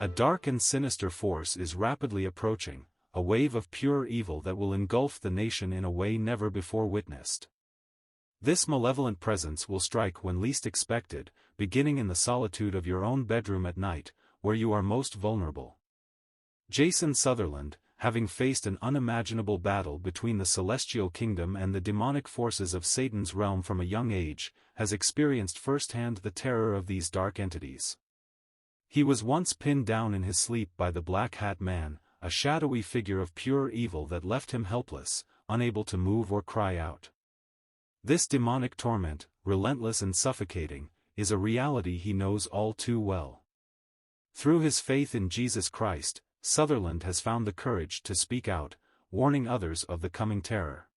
A dark and sinister force is rapidly approaching, a wave of pure evil that will engulf the nation in a way never before witnessed. This malevolent presence will strike when least expected, beginning in the solitude of your own bedroom at night, where you are most vulnerable. Jason Sutherland, having faced an unimaginable battle between the celestial kingdom and the demonic forces of Satan's realm from a young age, has experienced firsthand the terror of these dark entities. He was once pinned down in his sleep by the Black Hat Man, a shadowy figure of pure evil that left him helpless, unable to move or cry out. This demonic torment, relentless and suffocating, is a reality he knows all too well. Through his faith in Jesus Christ, Sutherland has found the courage to speak out, warning others of the coming terror.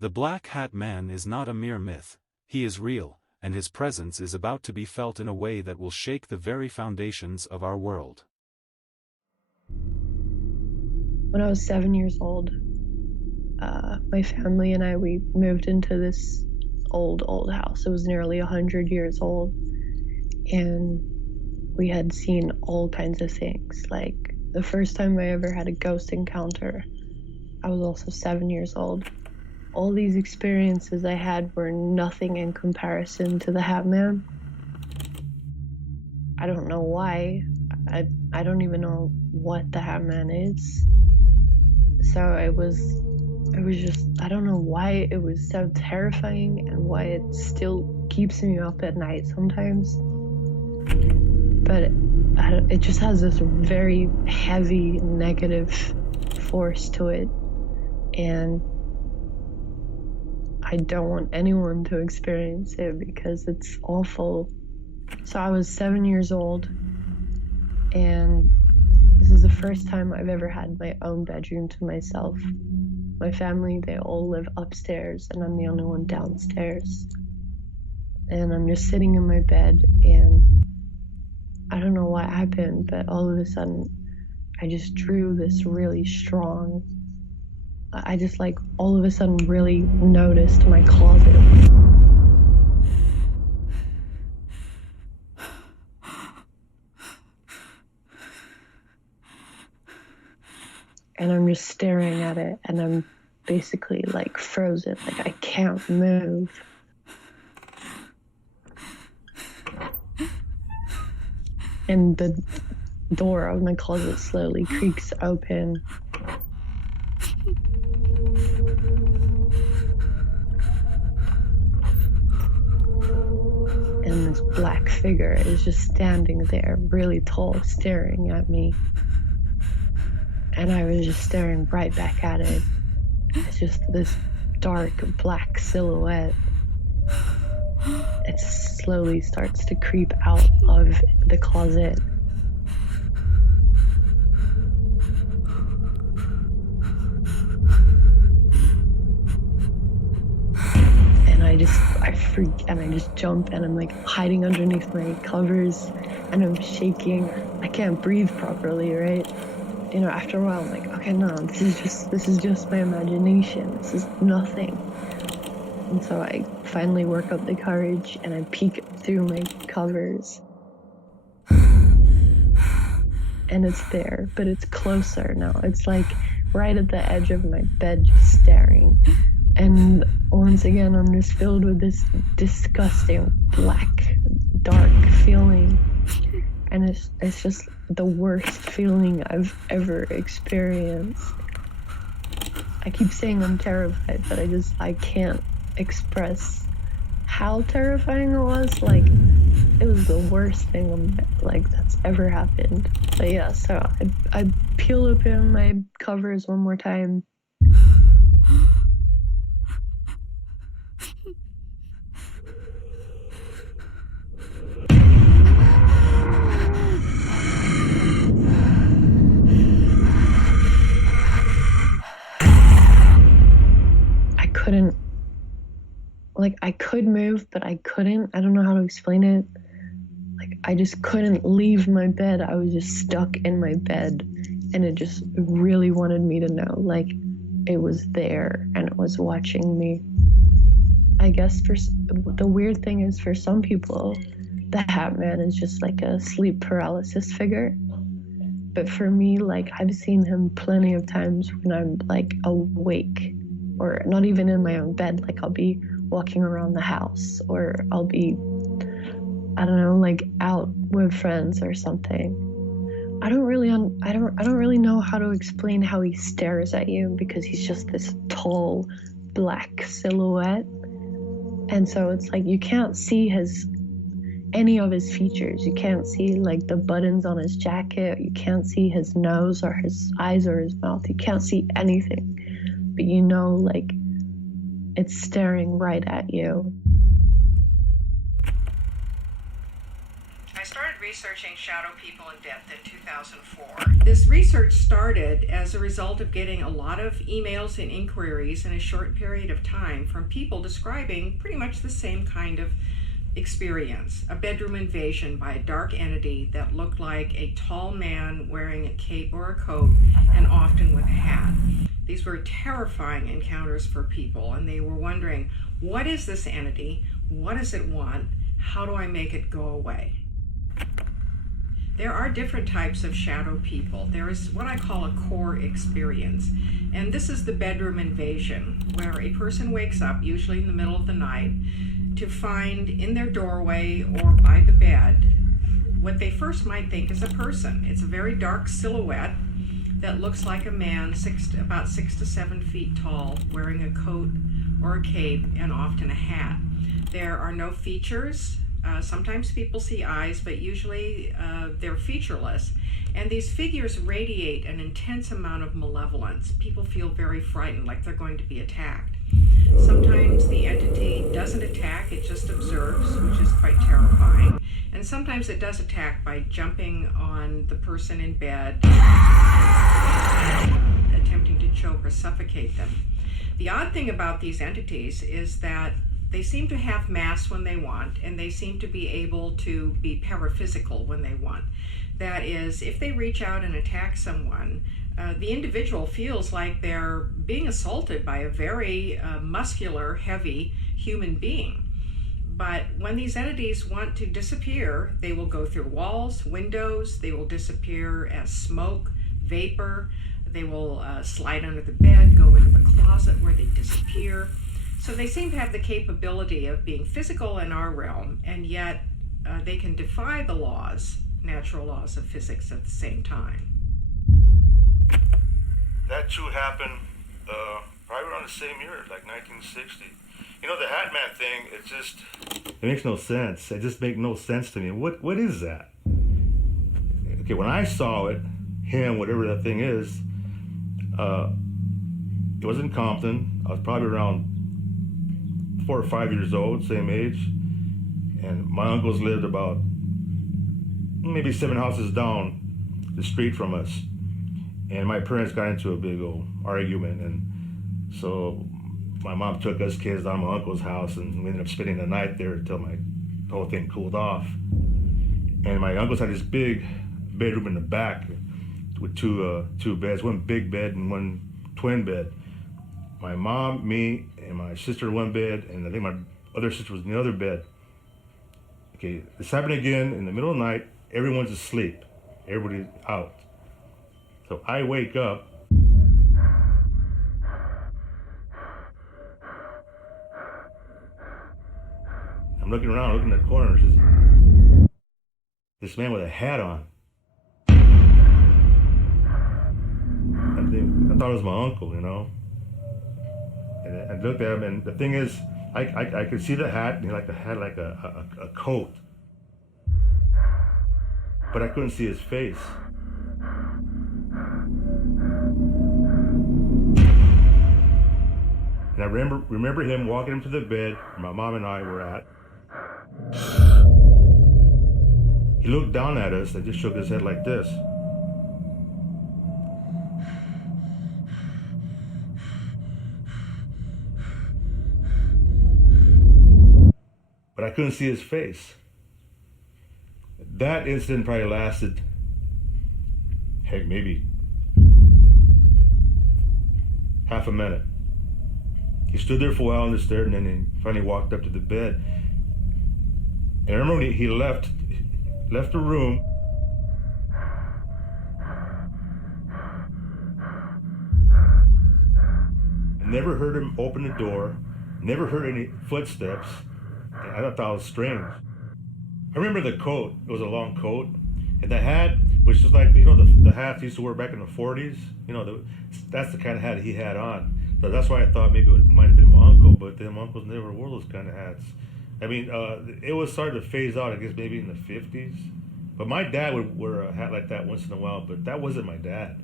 The Black Hat Man is not a mere myth, he is real, and his presence is about to be felt in a way that will shake the very foundations of our world. When I was 7 years old, my family and we moved into this old house. It was nearly 100 years old, and we had seen all kinds of things. Like, the first time I ever had a ghost encounter, I was also 7 years old. All these experiences I had were nothing in comparison to the Hat Man. I don't know why. I don't even know what the Hat Man is. So it was just, I don't know why it was so terrifying and why it still keeps me up at night sometimes. But it just has this very heavy negative force to it, and I don't want anyone to experience it because it's awful. So I was 7 years old, and this is the first time I've ever had my own bedroom to myself. My family, they all live upstairs, and I'm the only one downstairs. And I'm just sitting in my bed, and I don't know what happened, but all of a sudden, I just drew this really strong, I just all of a sudden really noticed my closet. And I'm just staring at it, and I'm basically frozen, I can't move. And the door of my closet slowly creaks open. And this black figure is just standing there, really tall, staring at me. And I was just staring right back at it. It's just this dark black silhouette. It slowly starts to creep out of the closet. And I freak, and I just jump, and I'm hiding underneath my covers, and I'm shaking. I can't breathe properly, right? After a while, I'm okay, no, this is just my imagination. This is nothing. And so I finally work up the courage, and I peek through my covers. And it's there, but it's closer now. It's right at the edge of my bed, just staring. And once again, I'm just filled with this disgusting, black, dark feeling. And it's just the worst feeling I've ever experienced. I keep saying I'm terrified, but I can't express how terrifying it was. it was the worst thing like that's ever happened. But yeah, so I peel open my covers one more time. I couldn't, like, I could move, but I couldn't. I don't know how to explain it. Like, I just couldn't leave my bed. I was just stuck in my bed, and it just really wanted me to know, like, it was there and it was watching me. I guess the weird thing is, for some people, the Hat Man is just like a sleep paralysis figure. But for me, like, I've seen him plenty of times when I'm like awake, or not even in my own bed. Like, I'll be walking around the house, or I'll be, I don't know, like out with friends or something. I don't really know how to explain how he stares at you, because he's just this tall black silhouette. And so it's like you can't see any of his features. You can't see like the buttons on his jacket. You can't see his nose or his eyes or his mouth. You can't see anything. But you know, like, it's staring right at you. I started researching shadow people in depth in 2004. This research started as a result of getting a lot of emails and inquiries in a short period of time from people describing pretty much the same kind of experience: a bedroom invasion by a dark entity that looked like a tall man wearing a cape or a coat, and often with a hat. These were terrifying encounters for people, and they were wondering, what is this entity? What does it want? How do I make it go away? There are different types of shadow people. There is what I call a core experience, and this is the bedroom invasion, where a person wakes up, usually in the middle of the night, to find in their doorway or by the bed what they first might think is a person. It's a very dark silhouette that looks like a man about 6 to 7 feet tall, wearing a coat or a cape and often a hat. There are no features. Sometimes people see eyes, but usually they're featureless. And these figures radiate an intense amount of malevolence. People feel very frightened, like they're going to be attacked. Sometimes the entity doesn't attack, it just observes, which is quite terrifying. And sometimes it does attack by jumping on the person in bed, attempting to choke or suffocate them. The odd thing about these entities is that they seem to have mass when they want, and they seem to be able to be paraphysical when they want. That is, if they reach out and attack someone, the individual feels like they're being assaulted by a very muscular, heavy human being. But when these entities want to disappear, they will go through walls, windows, they will disappear as smoke, vapor, they will slide under the bed, go into the closet where they disappear. So they seem to have the capability of being physical in our realm, and yet they can defy the laws, natural laws of physics at the same time. That too happened probably around the same year, like 1960. You know, the Hat Man thing, it makes no sense. It just makes no sense to me. What is that? Okay, when I saw it, him, whatever that thing is, it was in Compton. I was probably around 4 or 5 years old, same age. And my uncles lived about maybe 7 houses down the street from us. And my parents got into a big old argument. And so my mom took us kids down to my uncle's house, and we ended up spending the night there until the whole thing cooled off. And my uncles had this big bedroom in the back with two beds, one big bed and one twin bed. My mom, me, and my sister in one bed, and I think my other sister was in the other bed. Okay, this happened again in the middle of the night. Everyone's asleep. Everybody's out. So I wake up. I'm looking around, looking at the corner. This man with a hat on. I thought it was my uncle, you know. And I looked at him, and the thing is, I could see the hat, and he had like a coat. but I couldn't see his face. And I remember him walking him to the bed where my mom and I were at. He looked down at us and just shook his head like this. But I couldn't see his face. That incident probably lasted, heck, maybe half a minute. He stood there for a while and just stared, and then he finally walked up to the bed. And I remember when he left the room. I never heard him open the door, never heard any footsteps. I thought that was strange. I remember the coat. It was a long coat. And the hat, which is like, the hats he used to wear back in the 40s. That's the kind of hat he had on. So that's why I thought maybe it might have been my uncle, but them uncles never wore those kind of hats. I mean, it was starting to phase out, I guess, maybe in the 50s. But my dad would wear a hat like that once in a while, but that wasn't my dad.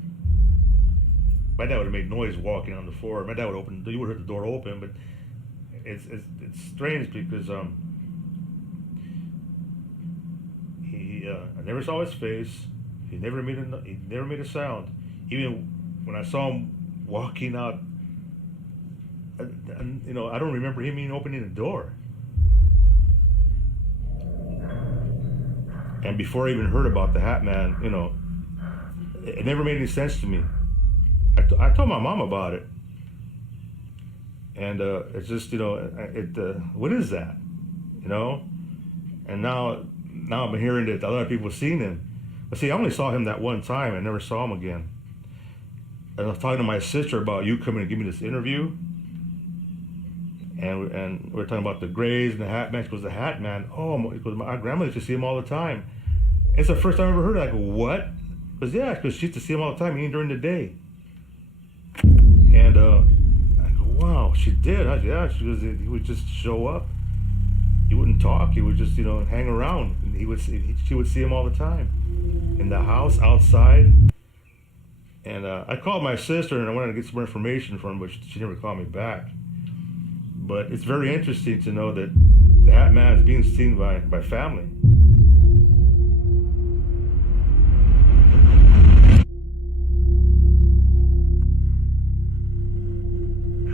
My dad would have made noise walking on the floor. My dad would you would have heard the door open, but it's strange because I never saw his face. He never made a sound. Even when I saw him walking out, I don't remember him even opening the door. And before I even heard about the Hat Man, it never made any sense to me. I told my mom about it. And it's just, what is that? And now I'm hearing that a lot of people have seen him. But see, I only saw him that one time. I never saw him again. And I was talking to my sister about you coming to give me this interview. And we were talking about the Grays and the Hat Man. She goes, the Hat Man? Oh, because my grandmother used to see him all the time. It's the first time I ever heard it. I go, what? Because yeah, because she used to see him all the time, even during the day. And I go, wow, she did. Yeah, she goes, he would just show up. He wouldn't talk. He would just, hang around. And she would see him all the time. In the house, outside. And I called my sister and I wanted to get some more information from her, but she never called me back. But it's very interesting to know that the Hat Man is being seen by family.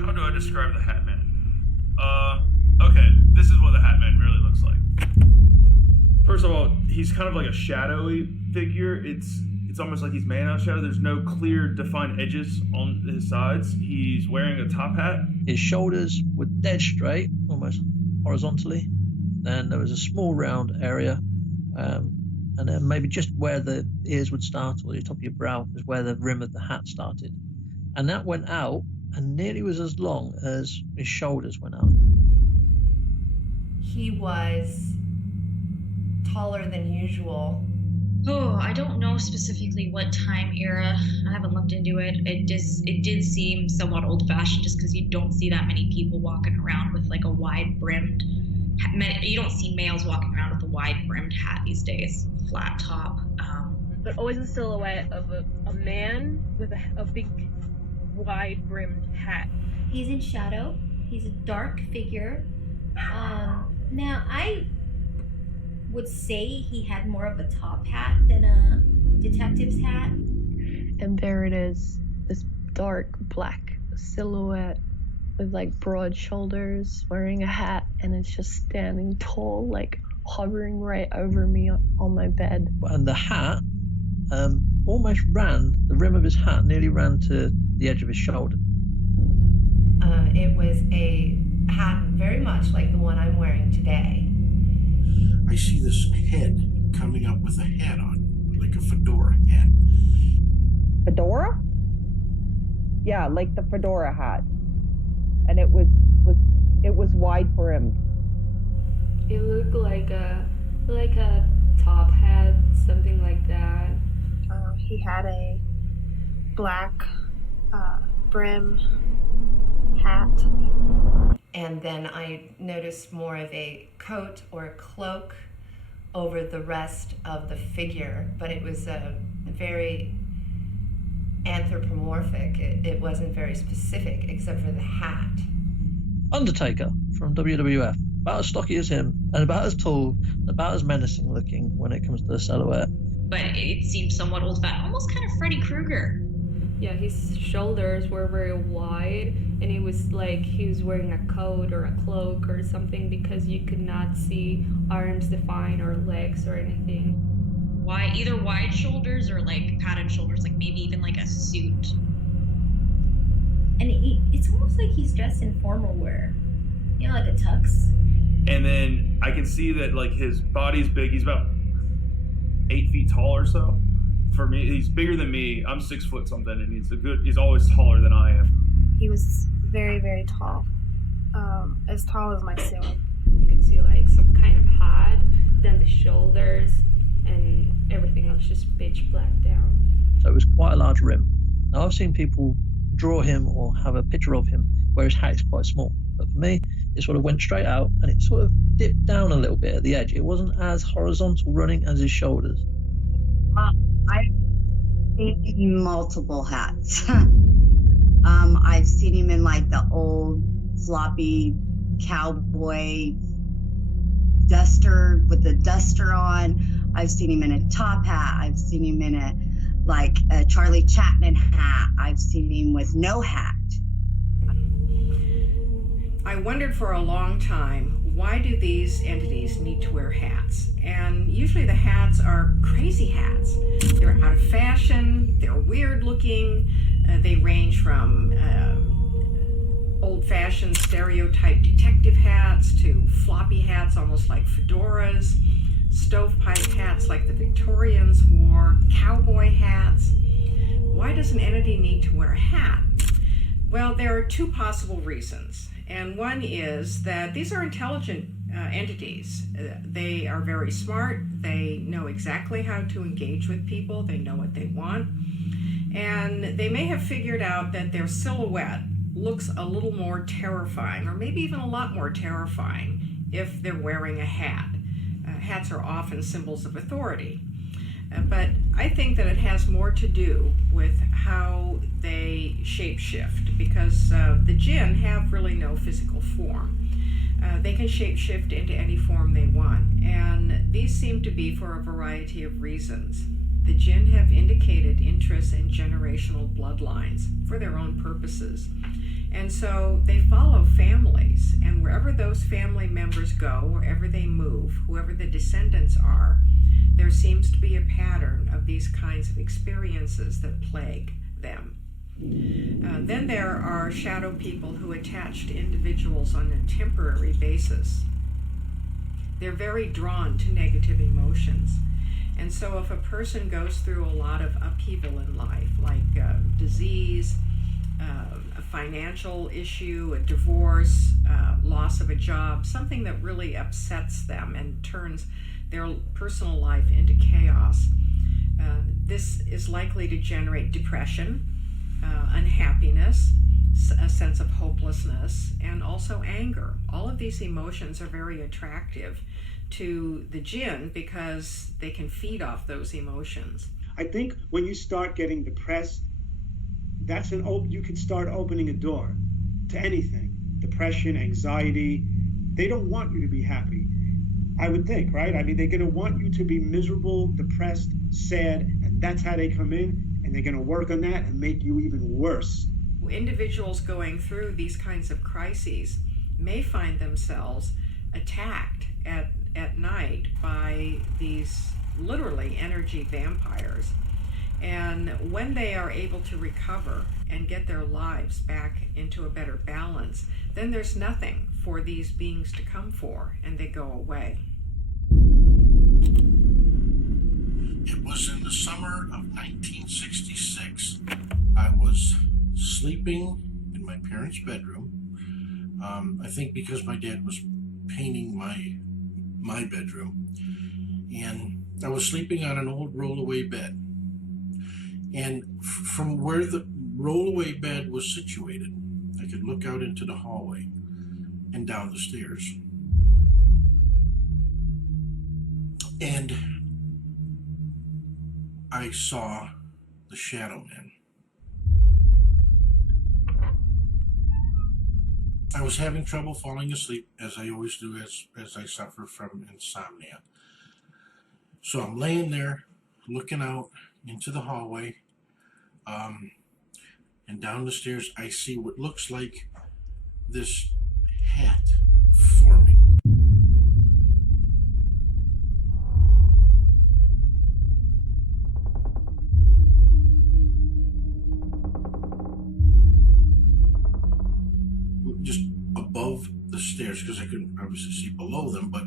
How do I describe the Hat Man? Okay, this is what the Hat Man really looks like. First of all, he's kind of like a shadowy figure. It's almost like he's made out of shadow. There's no clear, defined edges on his sides. He's wearing a top hat. His shoulders were dead straight, almost horizontally. Then there was a small round area, and then maybe just where the ears would start, or the top of your brow, is where the rim of the hat started. And that went out and nearly was as long as his shoulders went out. He was taller than usual. Oh, I don't know specifically what time era. I haven't looked into it. It did seem somewhat old-fashioned just because you don't see that many people walking around with like a wide-brimmed hat. You don't see males walking around with a wide-brimmed hat these days, flat top. But always a silhouette of a man with a big wide-brimmed hat. He's in shadow. He's a dark figure. Now, I would say he had more of a top hat than a detective's hat. And there it is, this dark black silhouette with like broad shoulders, wearing a hat, and it's just standing tall, like hovering right over me on my bed. And the hat almost ran, the rim of his hat nearly ran to the edge of his shoulder. It was a hat very much like the one I'm wearing today. I see this head coming up with a hat on, like a fedora hat. Fedora? Yeah, like the fedora hat. And it was wide brimmed. It looked like a top hat, something like that. He had a black brim hat. And then I noticed more of a coat or a cloak over the rest of the figure, but it was very anthropomorphic. It wasn't very specific, except for the hat. Undertaker from WWF, about as stocky as him, and about as tall, about as menacing looking when it comes to the silhouette. But it seemed somewhat old-fashioned, almost kind of Freddy Krueger. Yeah, his shoulders were very wide, and it was like he was wearing a coat or a cloak or something, because you could not see arms defined or legs or anything. Either wide shoulders or like padded shoulders, like maybe even like a suit. And it's almost like he's dressed in formal wear, you know, like a tux. And then I can see that like his body's big. He's about 8 feet tall or so. For me, he's bigger than me. I'm 6 foot something, and he's always taller than I am. He was very, very tall, as tall as my ceiling. You could see like some kind of hat, then the shoulders, and everything else just pitch black down. So it was quite a large rim. Now I've seen people draw him or have a picture of him where his hat is quite small, but for me it sort of went straight out and it sort of dipped down a little bit at the edge. It wasn't as horizontal running as his shoulders. I've seen multiple hats. I've seen him in like the old floppy cowboy duster with the duster on. I've seen him in a top hat. I've seen him in a Charlie Chaplin hat. I've seen him with no hat. I wondered for a long time, why do these entities need to wear hats? And usually the hats are crazy hats. They're out of fashion, they're weird looking, they range from old-fashioned stereotype detective hats to floppy hats almost like fedoras, stovepipe hats like the Victorians wore, cowboy hats. Why does an entity need to wear a hat? Well, there are two possible reasons. And one is that these are intelligent entities. They are very smart. They know exactly how to engage with people. They know what they want. And they may have figured out that their silhouette looks a little more terrifying, or maybe even a lot more terrifying, if they're wearing a hat. Hats are often symbols of authority. But I think that it has more to do with how they shapeshift, because the jinn have really no physical form. They can shapeshift into any form they want, and these seem to be for a variety of reasons. The jinn have indicated interest in generational bloodlines for their own purposes. And so they follow families, and wherever those family members go, wherever they move, whoever the descendants are, there seems to be a pattern of these kinds of experiences that plague them. Then there are shadow people who attach to individuals on a temporary basis. They're very drawn to negative emotions. And so if a person goes through a lot of upheaval in life, like disease, a financial issue, a divorce, loss of a job, something that really upsets them and turns their personal life into chaos, this is likely to generate depression, unhappiness, a sense of hopelessness, and also anger. All of these emotions are very attractive to the jinn because they can feed off those emotions. I think when you start getting depressed, that's you can start opening a door to anything. Depression, anxiety. They don't want you to be happy, I would think, right? I mean, they're going to want you to be miserable, depressed, sad, and that's how they come in, and they're going to work on that and make you even worse. Individuals going through these kinds of crises may find themselves attacked at night by these literally energy vampires. And when they are able to recover and get their lives back into a better balance, then there's nothing for these beings to come for, and they go away. It was in the summer of 1966. I was sleeping in my parents' bedroom. I think because my dad was painting my bedroom. And I was sleeping on an old rollaway bed. And from where the rollaway bed was situated, I could look out into the hallway and down the stairs. And I saw the shadow man. I was having trouble falling asleep, as I always do as I suffer from insomnia. So I'm laying there looking out into the hallway, and down the stairs I see what looks like this hat forming. Just above the stairs, because I couldn't obviously see below them, but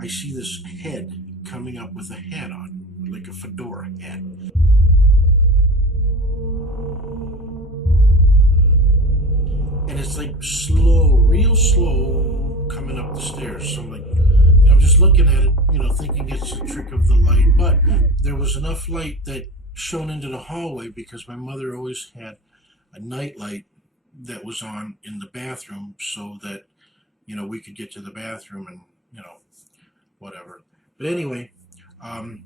I see this head coming up with a hat on, like a fedora hat. And it's like slow, real slow, coming up the stairs. So I'm like, I'm just looking at it, thinking it's a trick of the light. But there was enough light that shone into the hallway, because my mother always had a night light that was on in the bathroom, so that, we could get to the bathroom and, whatever. But anyway, I'm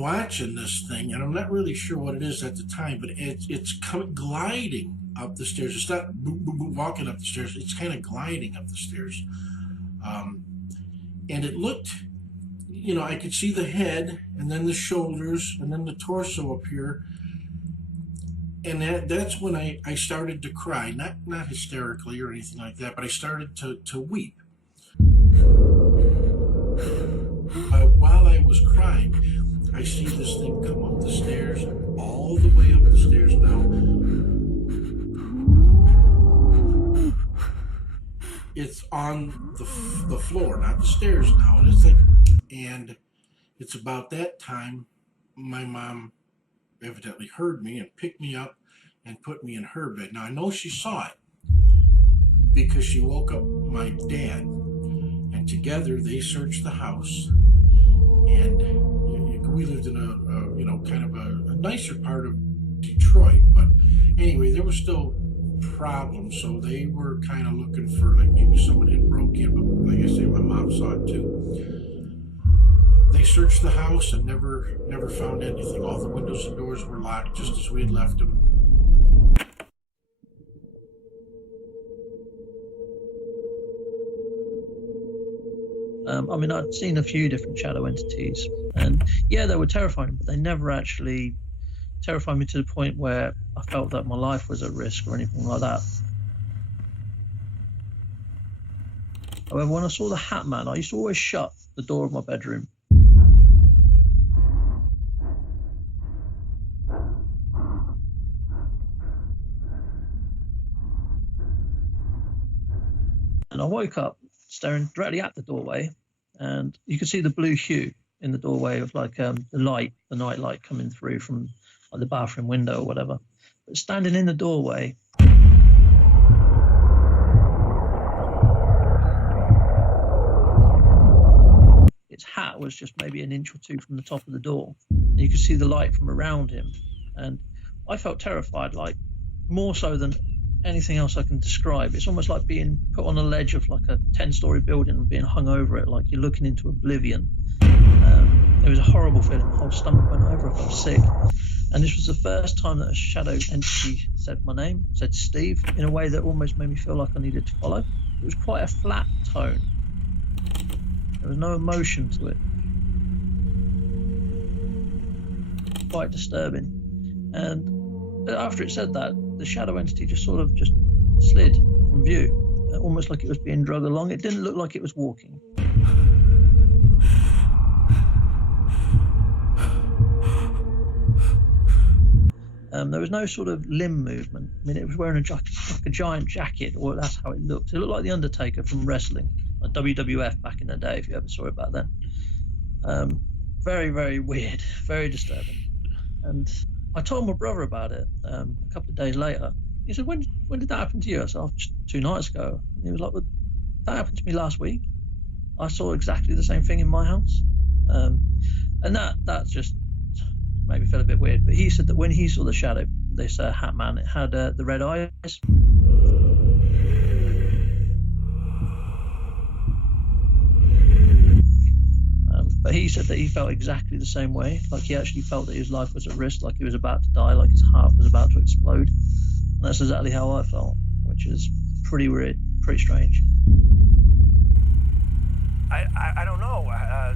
watching this thing, and I'm not really sure what it is at the time, but it's gliding up the stairs. It's not walking up the stairs. It's kind of gliding up the stairs. And it looked, I could see the head, and then the shoulders, and then the torso appear. And that's when I started to cry, not hysterically or anything like that, but I started to weep. While I was crying, I see this thing come up the stairs, all the way up the stairs. Now, it's on the floor, not the stairs now. And it's about that time my mom evidently heard me and picked me up and put me in her bed. Now, I know she saw it because she woke up my dad, and together they searched the house. And we lived in a kind of a nicer part of Detroit, but anyway, there were still problems, so they were kind of looking for, like, maybe someone had broke in, but like I say, my mom saw it too. They searched the house and never found anything. All the windows and doors were locked, just as we had left them. I'd seen a few different shadow entities, and yeah, they were terrifying, but they never actually terrified me to the point where I felt that my life was at risk or anything like that. However, when I saw the Hat Man, I used to always shut the door of my bedroom. And I woke up staring directly at the doorway, and you could see the blue hue in the doorway of the light, the night light coming through from the bathroom window or whatever. But standing in the doorway, its hat was just maybe an inch or two from the top of the door, and you could see the light from around him. And I felt terrified, more so than anything else I can describe. It's almost like being put on a ledge of a 10-story building and being hung over it, like you're looking into oblivion. It was a horrible feeling. My whole stomach went over. I felt sick. And this was the first time that a shadow entity said my name, said Steve, in a way that almost made me feel like I needed to follow. It was quite a flat tone. There was no emotion to it. Quite disturbing. And after it said that, the shadow entity just sort of just slid from view, almost like it was being dragged along. It didn't look like it was walking. There was no sort of limb movement. It was wearing a giant jacket, or that's how it looked. It looked like the Undertaker from wrestling, like WWF back in the day, if you ever saw it back then. Very, very weird, very disturbing. And I told my brother about it a couple of days later. He said, when did that happen to you? I said, just 2 nights ago. And he was like, well, that happened to me last week. I saw exactly the same thing in my house. And that just made me feel a bit weird. But he said that when he saw the shadow, this Hat Man, it had the red eyes. But he said that he felt exactly the same way. Like he actually felt that his life was at risk, like he was about to die, like his heart was about to explode. And that's exactly how I felt, which is pretty weird, pretty strange. I don't know.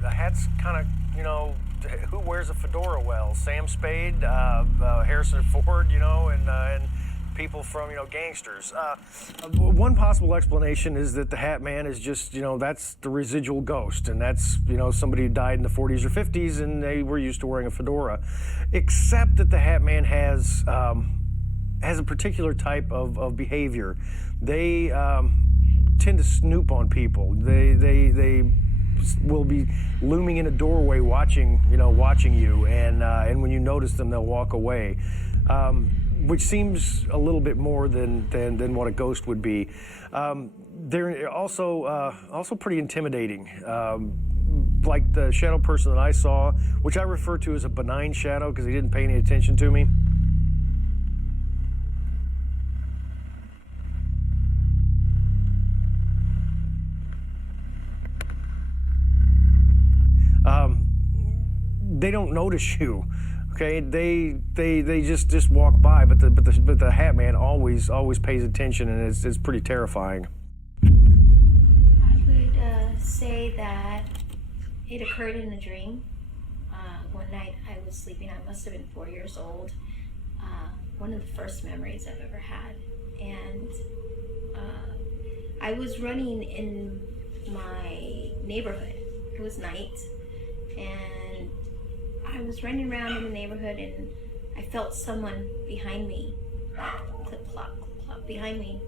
The hat's kind of, you know, who wears a fedora well? Sam Spade, Harrison Ford, you know, and people from, you know, gangsters. One possible explanation is that the Hat Man is just, you know, that's the residual ghost, and that's, you know, somebody who died in the 40s or 50s and they were used to wearing a fedora. Except that the Hat Man has a particular type of behavior. They tend to snoop on people. They will be looming in a doorway watching you, and when you notice them, they'll walk away. Which seems a little bit more than what a ghost would be. They're also pretty intimidating. Like the shadow person that I saw, which I refer to as a benign shadow because he didn't pay any attention to me. They don't notice you. Okay, they just walk by, but the Hat Man always pays attention, and it's pretty terrifying. I would say that it occurred in a dream. One night I was sleeping. I must have been 4 years old. One of the first memories I've ever had, and I was running in my neighborhood. It was night, and I was running around in the neighborhood, and I felt someone behind me, clip clop behind me.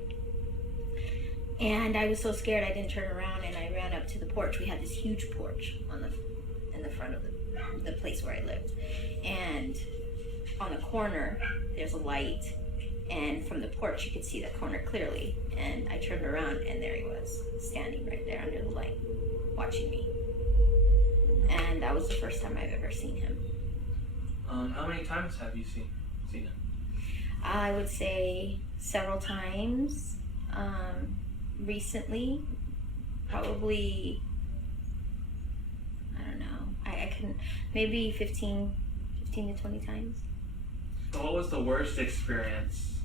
And I was so scared I didn't turn around, and I ran up to the porch. We had this huge porch in the front of the place where I lived. And on the corner, there's a light, and from the porch you could see the corner clearly. And I turned around, and there he was, standing right there under the light, watching me. And that was the first time I've ever seen him. How many times have you seen him? I would say several times. Recently, probably, I don't know, I couldn't, maybe 15 to 20 times. So what was the worst experience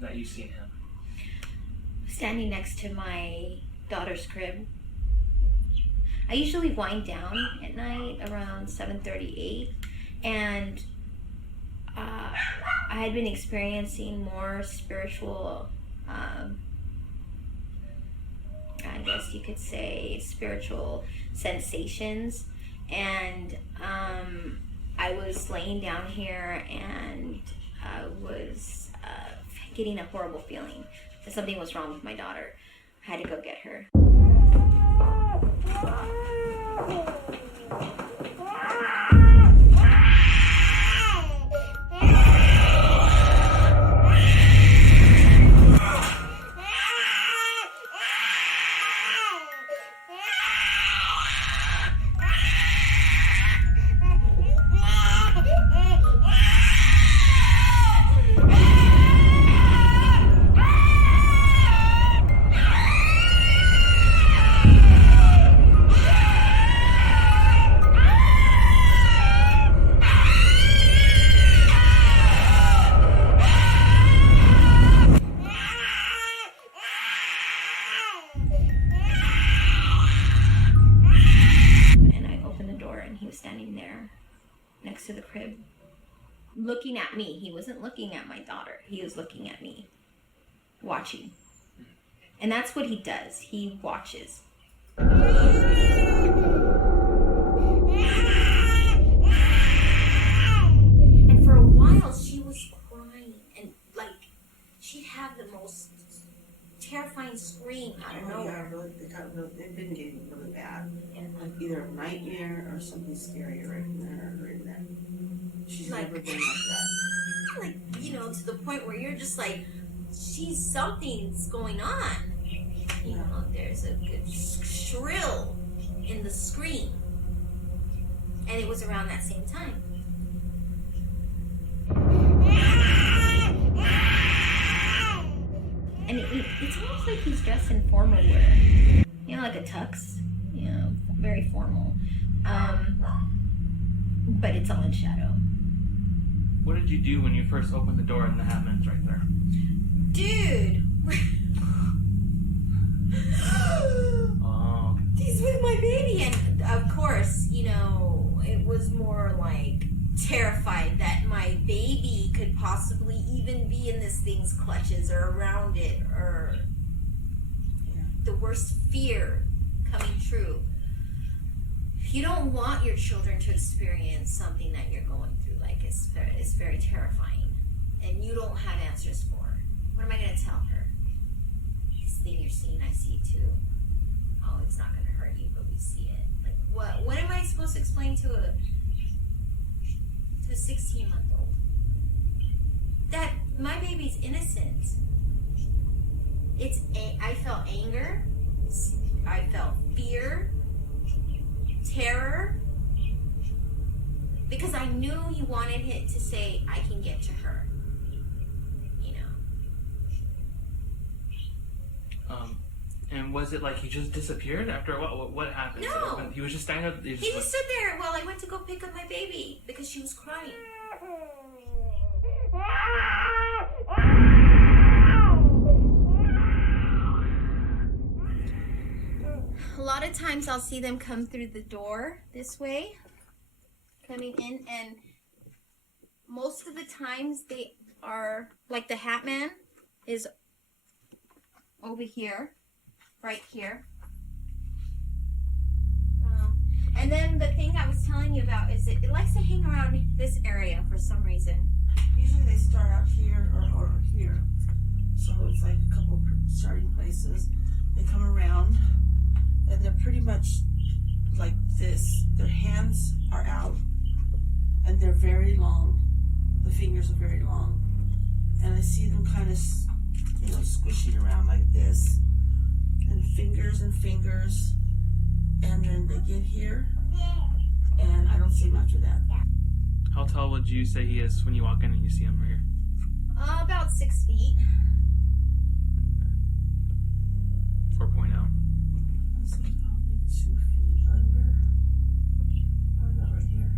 that you've seen him? Standing next to my daughter's crib. I usually wind down at night around 7:38, and I had been experiencing more spiritual, I guess you could say, spiritual sensations, and I was laying down here, and I was getting a horrible feeling that something was wrong with my daughter. I had to go get her. Looking at me. He wasn't looking at my daughter. He was looking at me, watching. And that's what he does. He watches. And for a while, she was crying, and like she'd have the most terrifying scream out of nowhere. Yeah, they've been getting really bad. And like either a nightmare or something scary right in there or in there. She's like, never been like that. Like, you know, to the point where you're just like, something's going on. You know, there's a good shrill in the scream. And it was around that same time. And it's almost like he's dressed in formal wear. You know, like a tux. You know, very formal. But it's all in shadow. What did you do when you first opened the door and the Hatman's right there? Dude! Oh. He's with my baby, and of course, you know, it was more like terrified that my baby could possibly even be in this thing's clutches or around it, or the worst fear coming true. You don't want your children to experience something that you're going through. Like, it's very terrifying, and you don't have answers for. What am I going to tell her? This thing you're seeing, I see too. Oh, it's not going to hurt you, but we see it. Like, what am I supposed to explain to a 16-month-old? That my baby's innocent. I felt anger. I felt fear. Terror, because I knew he wanted it to say, I can get to her, you know. And was it like he just disappeared after what happened? No. He was just standing up. He just stood there while I went to go pick up my baby because she was crying. A lot of times I'll see them come through the door this way, coming in, and most of the times they are, like the Hatman is over here, right here. And then the thing I was telling you about is it likes to hang around this area for some reason. Usually they start out here or here. So it's like a couple starting places. They come around. And they're pretty much like this. Their hands are out, and they're very long. The fingers are very long. And I see them kind of, you know, squishing around like this, and fingers, and then they get here, and I don't see much of that. How tall would you say he is when you walk in and you see him right here? About 6 feet. 4.0. This is probably 2 feet under. About right here.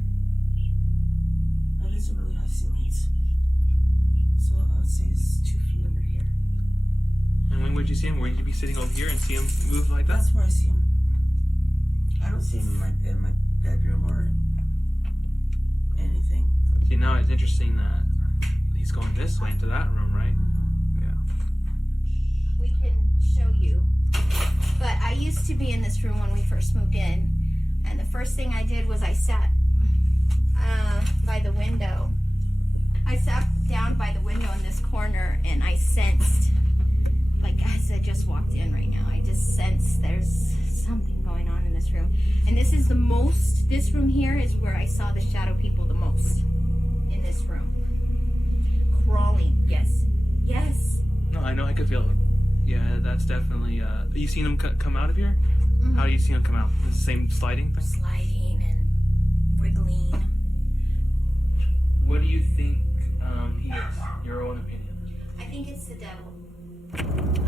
Now these are really high ceilings. So I would say it's 2 feet under here. And when would you see him? Would you be sitting over here and see him move like that? That's where I see him. I don't see him in my bedroom or anything. See, now it's interesting that he's going this way into that room, right? Yeah. We can show you. But I used to be in this room when we first moved in. And the first thing I did was I sat by the window. I sat down by the window in this corner, and I sensed, like as I just walked in right now, I just sensed there's something going on in this room. And this is this room here is where I saw the shadow people the most, in this room. Crawling, yes. Yes. No, I know, I could feel it. Yeah, that's definitely, you seen him come out of here? Mm-hmm. How do you see him come out? The same sliding thing? Sliding and wriggling. What do you think he is? Your own opinion? I think it's the devil.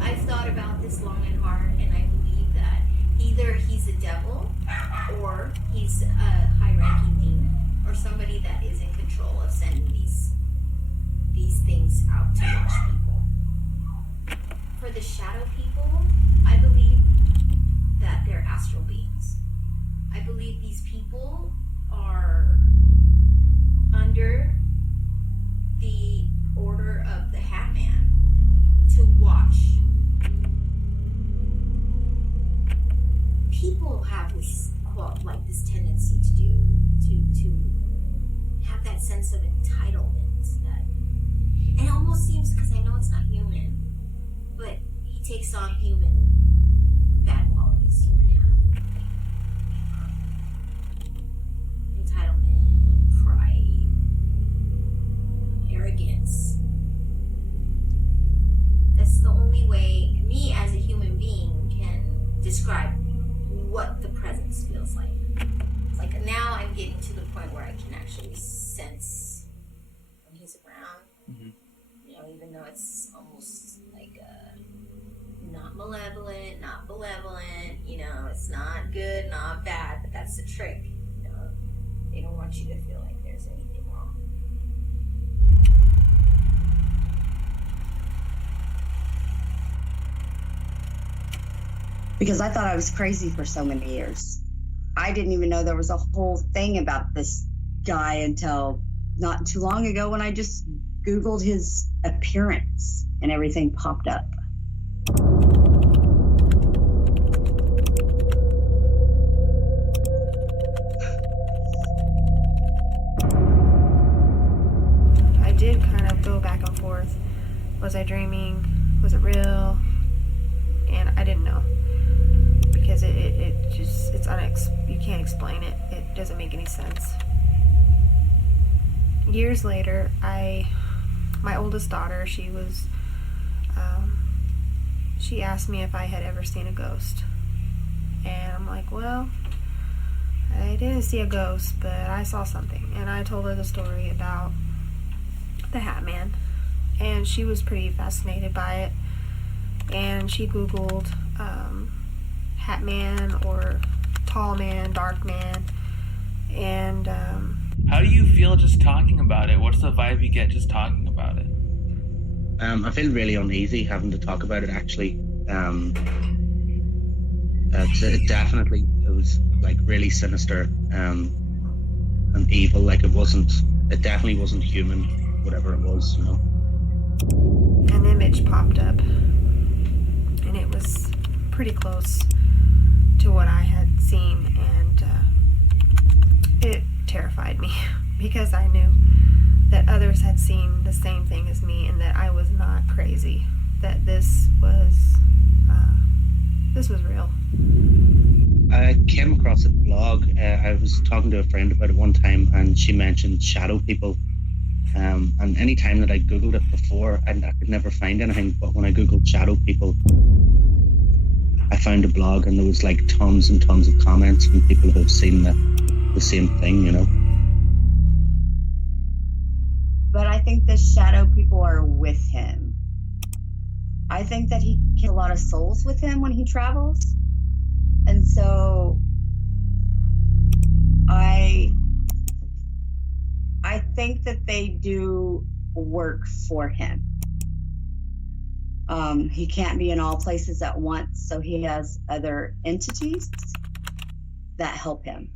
I've thought about this long and hard, and I believe that either he's a devil or he's a high-ranking demon or somebody that is in control of sending these things out to watch people. For the shadow people, I believe that they're astral beings. I believe these people are under the order of the Hatman to watch. People have this tendency to have that sense of entitlement that it almost seems, because I know it's not human, but he takes on human bad qualities human have. Entitlement, pride, arrogance. That's the only way me as a human being can describe what the presence feels like. Like now I'm getting to the point where I can actually sense when he's around. Mm-hmm. You know, even though it's almost like not malevolent, not benevolent, you know, it's not good, not bad, but that's the trick. They don't want you to feel like there's anything wrong. Because I thought I was crazy for so many years. I didn't even know there was a whole thing about this guy until not too long ago when I just Googled his appearance and everything popped up. I did kind of go back and forth. Was I dreaming? Was it real? And I didn't know. Because you can't explain it. It doesn't make any sense. Years later, my oldest daughter, she asked me if I had ever seen a ghost. And I'm like, well, I didn't see a ghost, but I saw something. And I told her the story about the Hat Man. And she was pretty fascinated by it. And she Googled Hat Man or Tall Man, Dark Man. And how do you feel just talking about it? What's the vibe you get just talking about it? I feel really uneasy having to talk about it, actually. It definitely, it was like really sinister and evil. Like it definitely wasn't human, whatever it was, you know. An image popped up, and it was pretty close to what I had seen, and it terrified me because I knew that others had seen the same thing as me and that I was not crazy, that this was real. I came across a blog. I was talking to a friend about it one time, and she mentioned shadow people. And any time that I Googled it before, I could never find anything. But when I Googled shadow people, I found a blog, and there was like tons and tons of comments from people who have seen the same thing, you know. But I think the shadow people are with him. I think that he gets a lot of souls with him when he travels. And so I think that they do work for him. He can't be in all places at once, so he has other entities that help him.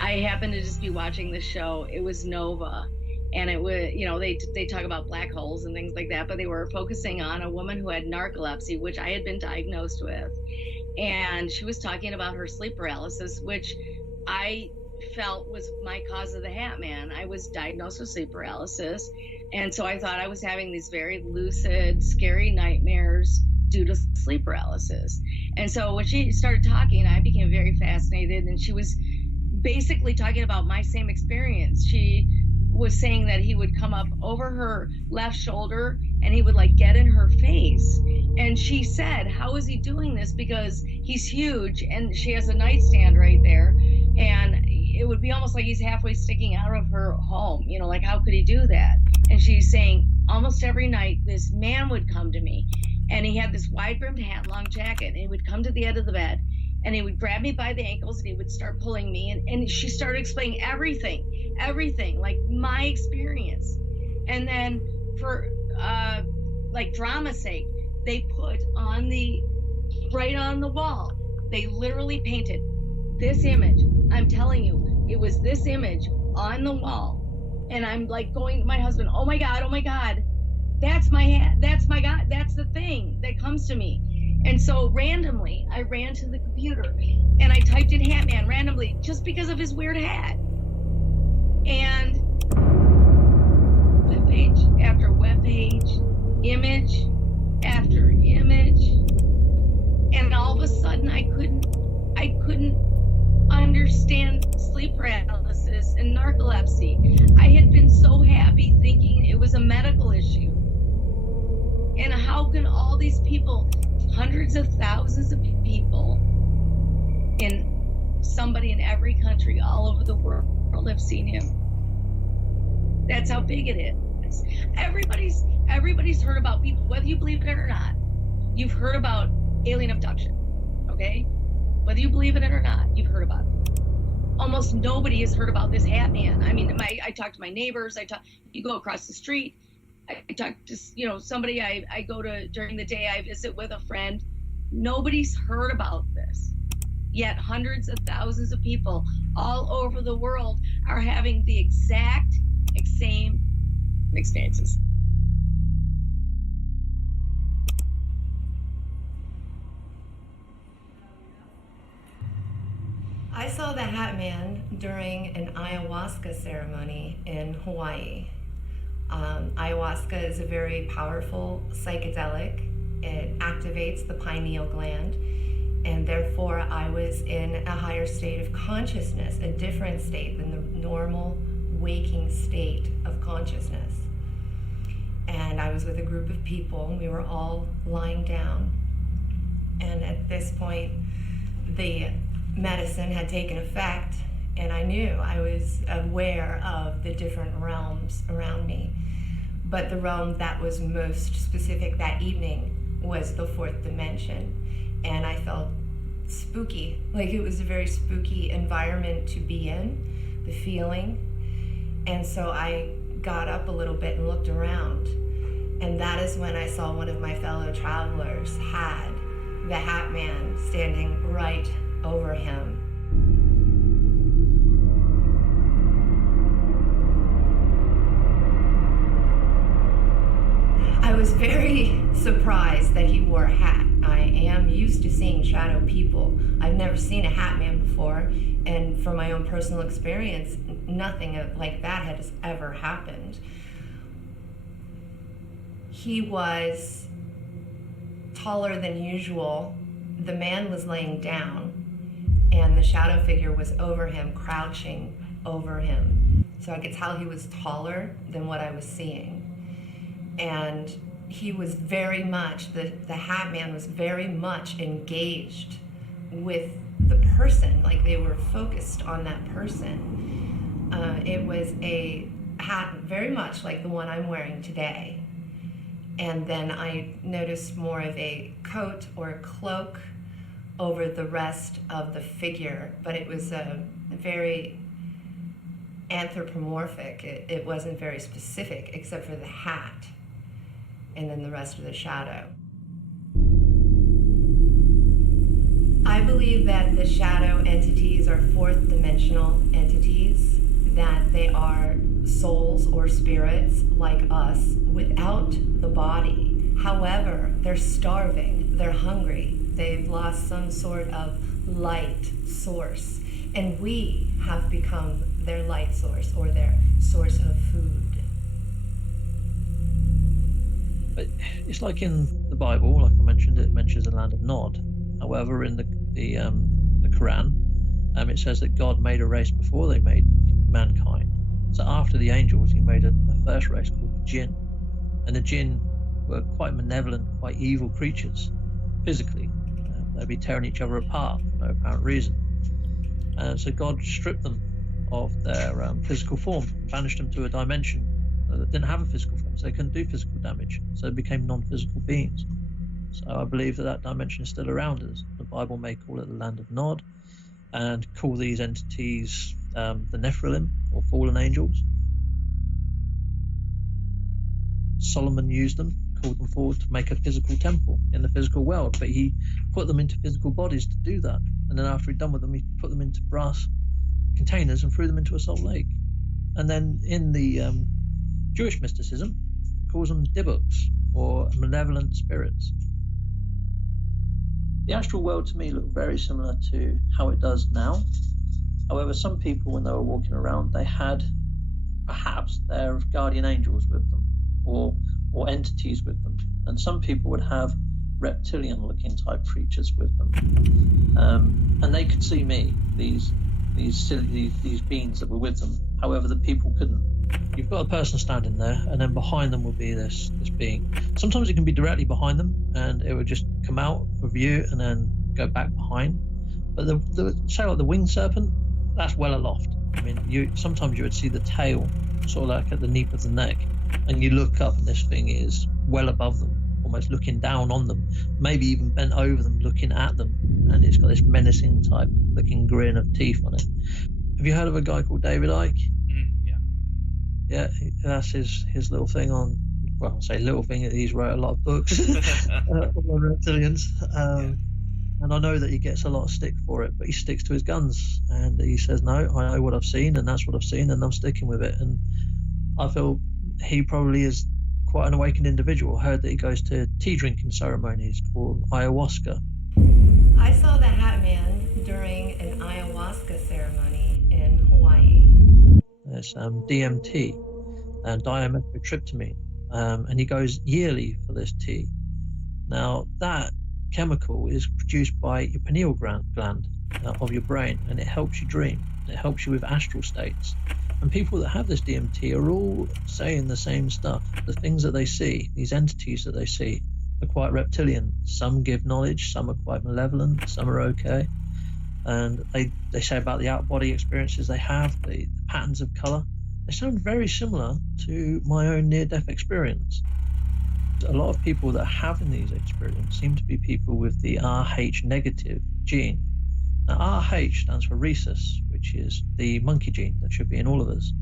I happened to just be watching the show. It was Nova, and it was, you know, they talk about black holes and things like that, but they were focusing on a woman who had narcolepsy, which I had been diagnosed with, and she was talking about her sleep paralysis, which I felt was my cause of the Hat Man. I was diagnosed with sleep paralysis, and so I thought I was having these very lucid, scary nightmares due to sleep paralysis. And so when she started talking, I became very fascinated, and she was basically talking about my same experience. She was saying that he would come up over her left shoulder and he would like get in her face. And she said, how is he doing this? Because he's huge, and she has a nightstand right there, and it would be almost like he's halfway sticking out of her home. You know, like, how could he do that? And she's saying almost every night this man would come to me, and he had this wide-brimmed hat, long jacket, and he would come to the end of the bed, and he would grab me by the ankles, and he would start pulling me. And she started explaining everything, like my experience. And then for like drama's sake, they put on right on the wall, they literally painted this image. I'm telling you, it was this image on the wall. And I'm like going to my husband, oh my God, that's my hat, that's my God, that's the thing that comes to me. And so randomly, I ran to the computer and I typed in Hat Man randomly just because of his weird hat. And webpage after webpage, image after image. And all of a sudden I couldn't understand sleep paralysis and narcolepsy. I had been so happy thinking it was a medical issue. And how can all these people, hundreds of thousands of people, somebody in every country all over the world have seen him? That's how big it is. Everybody's Everybody's heard about people, whether you believe it or not. You've heard about alien abduction, okay? Whether you believe it or not, you've heard about it. Almost nobody has heard about this Hat Man. I mean, I talk to my neighbors. You go across the street. I talk to, somebody I go to during the day. I visit with a friend. Nobody's heard about this. Yet hundreds of thousands of people all over the world are having the exact same experiences. I saw the Hat Man during an ayahuasca ceremony in Hawaii. Ayahuasca is a very powerful psychedelic. It activates the pineal gland, and therefore I was in a higher state of consciousness, a different state than the normal waking state of consciousness. And I was with a group of people, and we were all lying down. And at this point, the medicine had taken effect, and I knew, I was aware of the different realms around me. But the realm that was most specific that evening was the fourth dimension. And I felt spooky, like it was a very spooky environment to be in, the feeling. And so I got up a little bit and looked around. And that is when I saw one of my fellow travelers had the Hat Man standing right over him. I was very surprised that he wore a hat. I am used to seeing shadow people. I've never seen a Hat Man before, and from my own personal experience, nothing like that has ever happened. He was taller than usual. The man was laying down, and the shadow figure was over him, crouching over him. So I could tell he was taller than what I was seeing. And he was very much, the Hat Man was very much engaged with the person, like they were focused on that person. It was a hat very much like the one I'm wearing today. And then I noticed more of a coat or a cloak over the rest of the figure, but it was very anthropomorphic. It wasn't very specific except for the hat and then the rest of the shadow. I believe that the shadow entities are fourth dimensional entities, that they are souls or spirits like us without the body. However, they're starving, they're hungry, they've lost some sort of light source, and we have become their light source or their source of food. But it's like in the Bible, like I mentioned, it mentions the land of Nod. However, in the Quran, it says that God made a race before they made mankind. So after the angels, he made a first race called the Jinn. And the Jinn were quite malevolent, quite evil creatures, physically. They'd be tearing each other apart for no apparent reason. And so God stripped them of their physical form, banished them to a dimension that didn't have a physical form, so they couldn't do physical damage. So they became non-physical beings. So I believe that dimension is still around us. The Bible may call it the land of Nod, and call these entities the Nephilim, or fallen angels. Solomon used them, called them forward to make a physical temple in the physical world, but he put them into physical bodies to do that. And then after he'd done with them, he put them into brass containers and threw them into a salt lake. And then in the Jewish mysticism, he calls them Dibuks, or malevolent spirits. The astral world to me looked very similar to how it does now. However, some people, when they were walking around, they had perhaps their guardian angels with them, or entities with them. And some people would have reptilian-looking type creatures with them, and they could see me, these beings that were with them. However, the people couldn't. You've got a person standing there, and then behind them will be this being. Sometimes it can be directly behind them, and it would just come out for view and then go back behind. But say like the winged serpent, that's well aloft. I mean, sometimes you would see the tail sort of like at the nape of the neck, and you look up and this thing is well above them, almost looking down on them, maybe even bent over them, looking at them, and it's got this menacing type looking grin of teeth on it. Have you heard of a guy called David Icke? Yeah, that's his little thing on, well, I'll say little thing, he's wrote a lot of books on reptilians. And I know that he gets a lot of stick for it, but he sticks to his guns, and he says, no, I know what I've seen, and that's what I've seen, and I'm sticking with it. And I feel he probably is quite an awakened individual. I heard that he goes to tea drinking ceremonies called ayahuasca. I saw the Hat Man during an ayahuasca ceremony in Hawaii. There's DMT and dimethyltryptamine, and he goes yearly for this tea. Now, that chemical is produced by your pineal gland of your brain, and it helps you dream. It helps you with astral states. And people that have this DMT are all saying the same stuff. The things that they see, these entities that they see, are quite reptilian. Some give knowledge, some are quite malevolent, some are okay. And they say about the out-body experiences they have, the patterns of colour. They sound very similar to my own near-death experience. A lot of people that are having these experiences seem to be people with the Rh negative gene. Now, Rh stands for rhesus, which is the monkey gene that should be in all of us.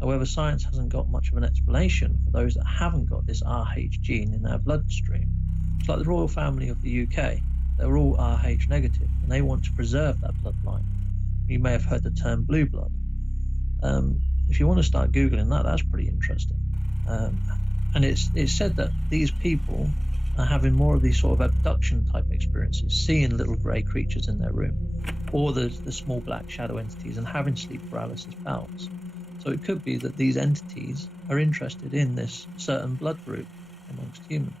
However, science hasn't got much of an explanation for those that haven't got this Rh gene in their bloodstream. It's like the royal family of the UK. They're all Rh negative, and they want to preserve that bloodline. You may have heard the term blue blood. If you want to start Googling that, that's pretty interesting. And it's said that these people are having more of these sort of abduction type experiences, seeing little grey creatures in their room, or the small black shadow entities, and having sleep paralysis bouts. So it could be that these entities are interested in this certain blood group amongst humans.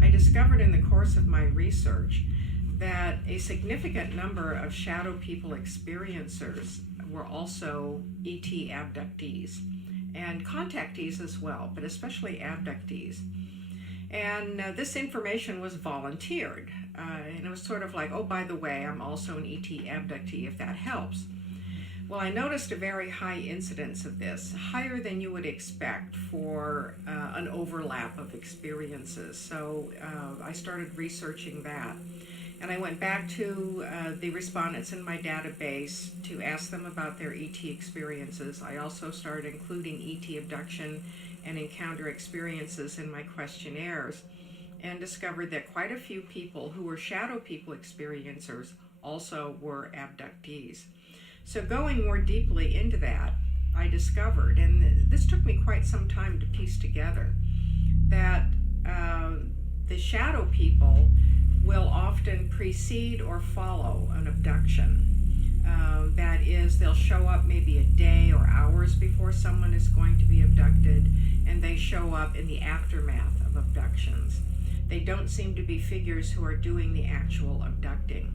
I discovered in the course of my research that a significant number of shadow people experiencers were also ET abductees, and contactees as well, but especially abductees. And this information was volunteered. And it was sort of like, oh, by the way, I'm also an ET abductee, if that helps. Well, I noticed a very high incidence of this, higher than you would expect for an overlap of experiences. So I started researching that. And I went back to the respondents in my database to ask them about their ET experiences. I also started including ET abduction and encounter experiences in my questionnaires, and discovered that quite a few people who were shadow people experiencers also were abductees. So going more deeply into that, I discovered, and this took me quite some time to piece together, that the shadow people will often precede or follow an abduction. That is, they'll show up maybe a day or hours before someone is going to be abducted, and they show up in the aftermath of abductions. They don't seem to be figures who are doing the actual abducting.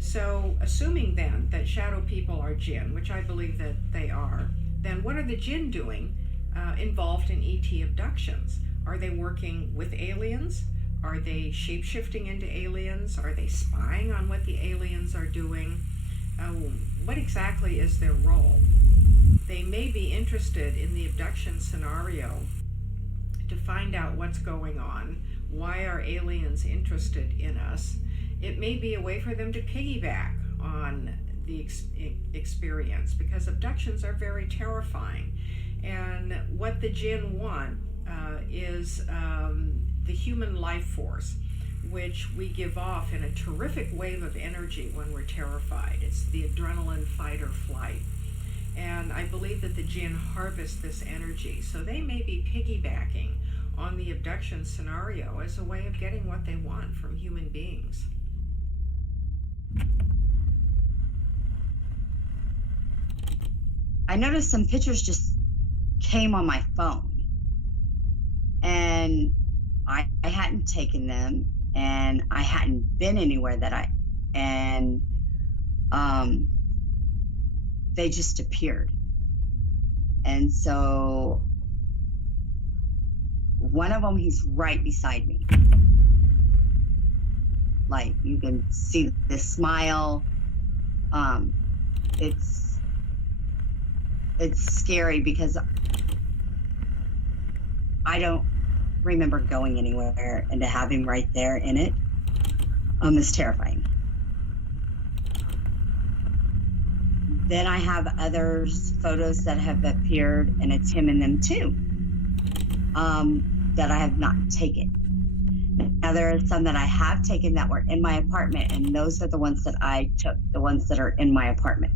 So, assuming then that shadow people are jinn, which I believe that they are, then what are the jinn doing involved in ET abductions? Are they working with aliens? Are they shape-shifting into aliens? Are they spying on what the aliens are doing? What exactly is their role? They may be interested in the abduction scenario to find out what's going on. Why are aliens interested in us? It may be a way for them to piggyback on the experience, because abductions are very terrifying. And what the jinn want is the human life force, which we give off in a terrific wave of energy when we're terrified. It's the adrenaline fight or flight. And I believe that the jinn harvest this energy. So they may be piggybacking on the abduction scenario as a way of getting what they want from human beings. I noticed some pictures just came on my phone, and I hadn't taken them, and I hadn't been anywhere they just appeared. And so one of them, he's right beside me. Like, you can see the smile. It's scary because I don't remember going anywhere, and to have him right there in it is terrifying. Then I have others photos that have appeared, and it's him in them too, that I have not taken. Now there are some that I have taken that were in my apartment, and those are the ones that I took, the ones that are in my apartment.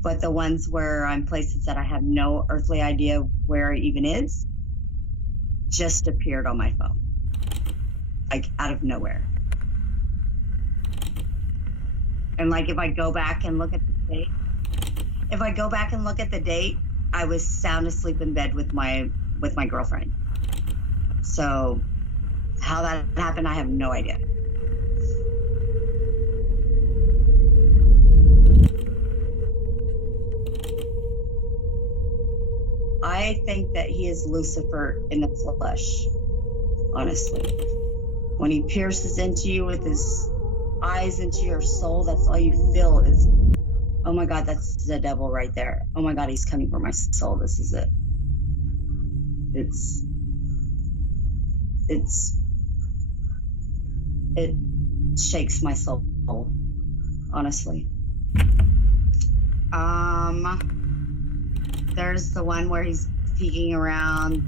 But the ones where I'm places that I have no earthly idea where it even is, just appeared on my phone, like out of nowhere. And like if I go back and look at the date, I was sound asleep in bed with my girlfriend. So how that happened, I have no idea. I think that he is Lucifer in the flesh, honestly. When he pierces into you with his eyes into your soul, that's all you feel is, oh my God, that's the devil right there. Oh my God, he's coming for my soul. This is it. It shakes my soul, honestly. There's the one where he's peeking around.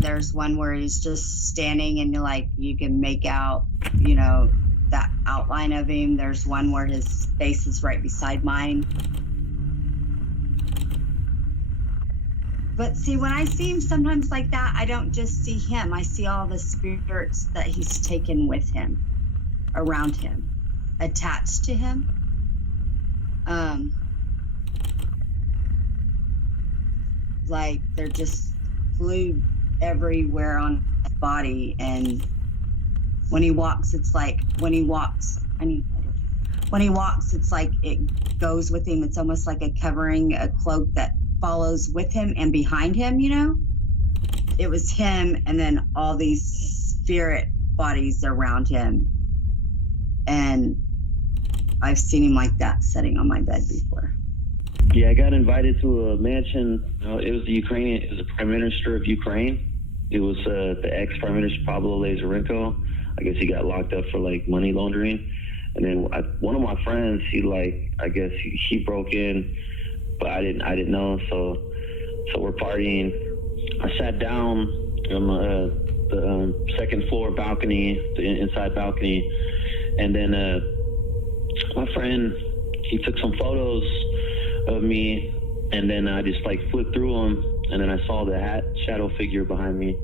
There's one where he's just standing and you can make out, that outline of him. There's one where his face is right beside mine. But see, when I see him sometimes like that, I don't just see him. I see all the spirits that he's taken with him, around him, attached to him. Like they're just glued everywhere on his body, and when he walks, it's like it goes with him. It's almost like a covering, a cloak that follows with him and behind him, It was him and then all these spirit bodies around him. And I've seen him like that sitting on my bed before. Yeah, I got invited to a mansion. It was the Prime Minister of Ukraine. It was the ex-Prime Minister Pablo Lazarenko. I guess he got locked up for money laundering. And then one of my friends, he broke in, but I didn't know. So we're partying. I sat down on the second floor balcony, the inside balcony, and then my friend, he took some photos of me, and then I just flipped through them, and then I saw the shadow figure behind me.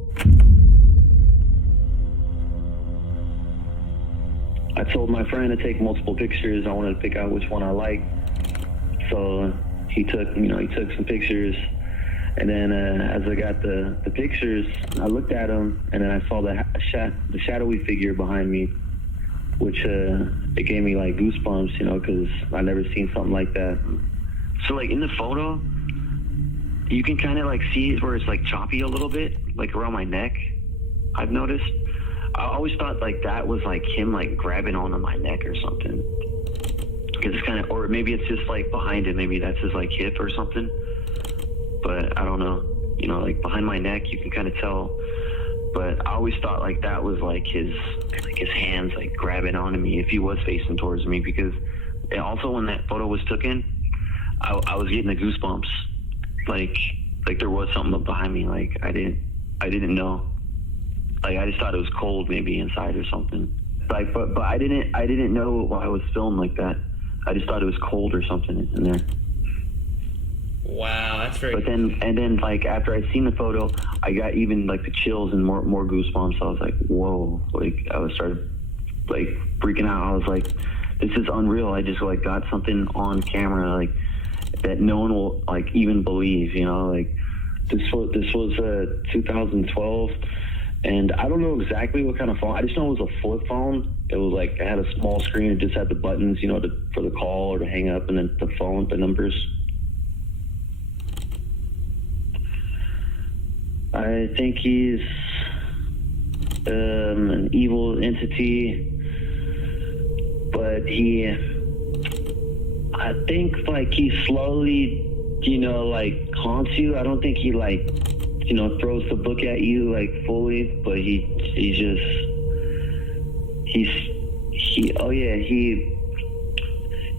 I told my friend to take multiple pictures. I wanted to pick out which one I liked. So he took some pictures, and then as I got the pictures, I looked at them, and then I saw the shadowy figure behind me, which it gave me goosebumps, because I never seen something like that. So in the photo, you can kind of see where it's choppy a little bit, around my neck. I've noticed. I always thought that was him grabbing onto my neck or something. Because it's kind of, or maybe it's just behind it. Maybe that's his hip or something. But I don't know. Behind my neck, you can kind of tell. But I always thought that was his hands grabbing onto me if he was facing towards me. Because also when that photo was taken, I was getting the goosebumps. Like there was something behind me. I didn't know. I just thought it was cold maybe inside or something. But I didn't know why I was filmed like that. I just thought it was cold or something in there. Wow, that's very. But then after I seen the photo, I got even the chills and more goosebumps. I was like, whoa! I started freaking out. I was like, this is unreal. I just got something on camera that no one will even believe. This was 2012. And I don't know exactly what kind of phone. I just know it was a flip phone. It was it had a small screen. It just had the buttons, for the call or to hang up, and then the phone, the numbers. I think he's an evil entity, but I think he slowly, haunts you. I don't think he throws the book at you like fully, but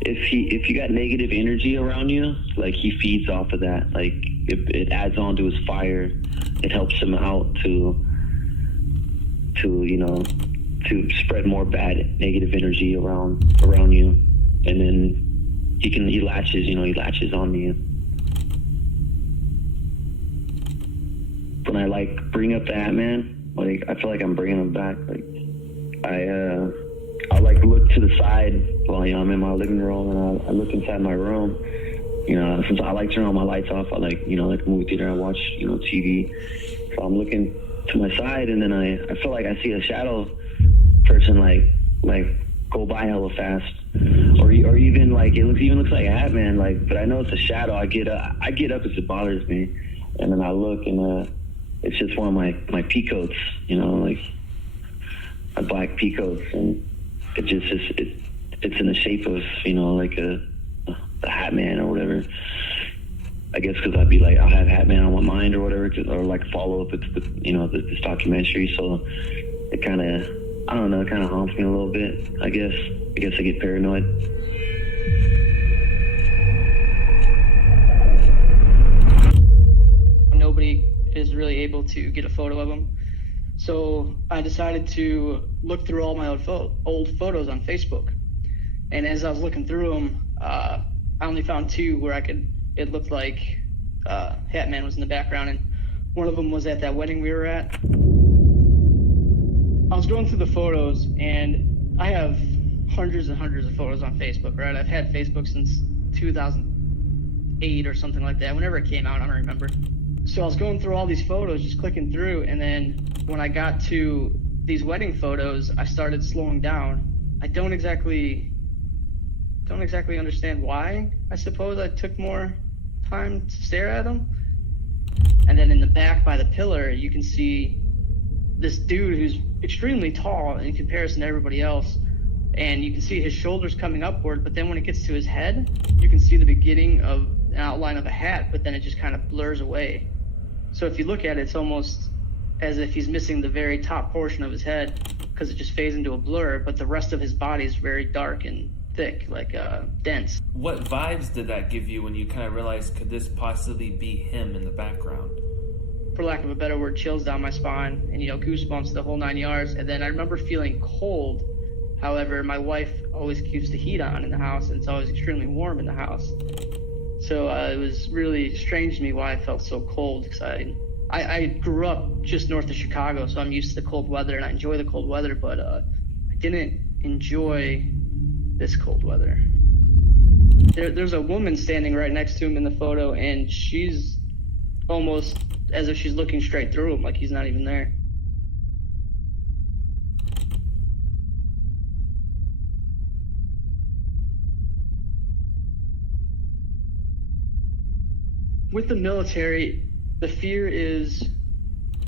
if you got negative energy around you, like he feeds off of that. Like it adds on to his fire. It helps him out to spread more bad negative energy around you, and then he latches on to you. When I like bring up the Hat Man, like I feel like I'm bringing him back. Like I like look to the side while I'm in my living room, and I look inside my room. Since I like turning all my lights off, I like a movie theater. I watch TV, so I'm looking to my side, and then I feel like I see a shadow person like go by hella fast, or even like it looks like a Hat Man, like, but I know it's a shadow. I get up if it bothers me, and then I look, and it's just one of my peacoats, like my black peacoats, and it just it's in the shape of like the Hat Man or whatever. I guess because I'd be like, I'll have Hat Man on my mind or whatever, or like follow up with this documentary. So it kind of, I don't know, it kind of haunts me a little bit. I guess I get paranoid. Nobody is really able to get a photo of him, so I decided to look through all my old photos on Facebook. And as I was looking through them, I only found two where it looked like Hat Man was in the background, and one of them was at that wedding we were at. I was going through the photos, and I have hundreds and hundreds of photos on Facebook, right? I've had Facebook since 2008 or something like that, whenever it came out, I don't remember. So I was going through all these photos, just clicking through, and then when I got to these wedding photos, I started slowing down. I don't exactly understand why. I suppose I took more time to stare at them. And then in the back by the pillar, you can see this dude who's extremely tall in comparison to everybody else, and you can see his shoulders coming upward, but then when it gets to his head, you can see the beginning of an outline of a hat, but then it just kind of blurs away. So if you look at it, it's almost as if he's missing the very top portion of his head, because it just fades into a blur, but the rest of his body is very dark and thick, like dense. What vibes did that give you when you kind of realized, could this possibly be him in the background? For lack of a better word, chills down my spine, and goosebumps, the whole 9 yards. And then I remember feeling cold. However, my wife always keeps the heat on in the house, and it's always extremely warm in the house. So it was really strange to me why I felt so cold, because I grew up just north of Chicago, so I'm used to the cold weather, and I enjoy the cold weather, but I didn't enjoy this cold weather. There's a woman standing right next to him in the photo, and she's almost as if she's looking straight through him, like he's not even there. With the military, the fear is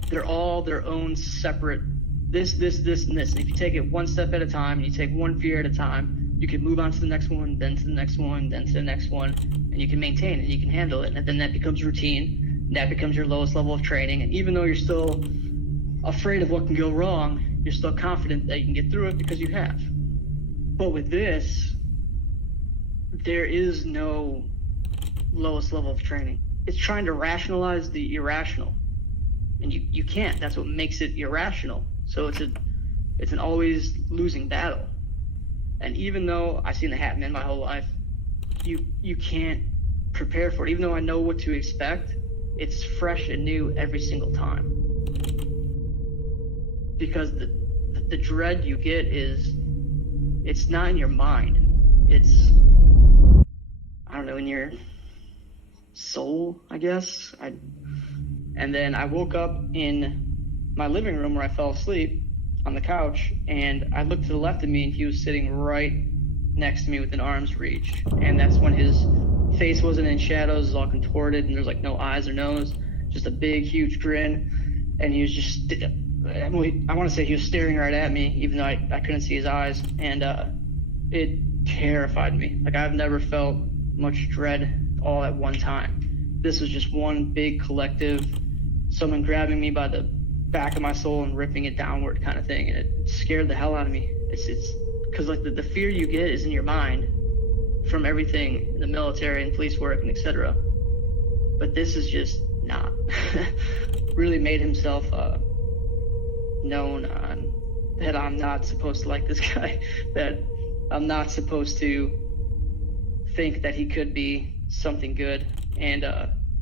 they're all their own separate this, and this. And if you take it one step at a time, and you take one fear at a time, you can move on to the next one, then to the next one, then to the next one, and you can maintain it, you can handle it, and then that becomes routine. That becomes your lowest level of training, and even though you're still afraid of what can go wrong, you're still confident that you can get through it because you have. But with this, there is no lowest level of training. It's trying to rationalize the irrational, and you can't. That's what makes it irrational. So it's an always losing battle. And even though I've seen the Hat Man my whole life, you can't prepare for it. Even though I know what to expect, it's fresh and new every single time. Because the dread you get it's not in your mind. It's, I don't know, in your soul, I guess. And then I woke up in my living room where I fell asleep on the couch, and I looked to the left of me, and he was sitting right next to me within arm's reach. And that's when his face wasn't in shadows, it was all contorted, and there's like no eyes or nose, just a big, huge grin. And he was just, I want to say he was staring right at me, even though I couldn't see his eyes. And it terrified me. Like, I've never felt much dread all at one time. This was just one big collective someone grabbing me by the back of my soul and ripping it downward kind of thing, and it scared the hell out of me. It's because like the fear you get is in your mind from everything in the military and police work and etc. But this is just not. Really made himself known on that I'm not supposed to like this guy, that I'm not supposed to think that he could be something good. And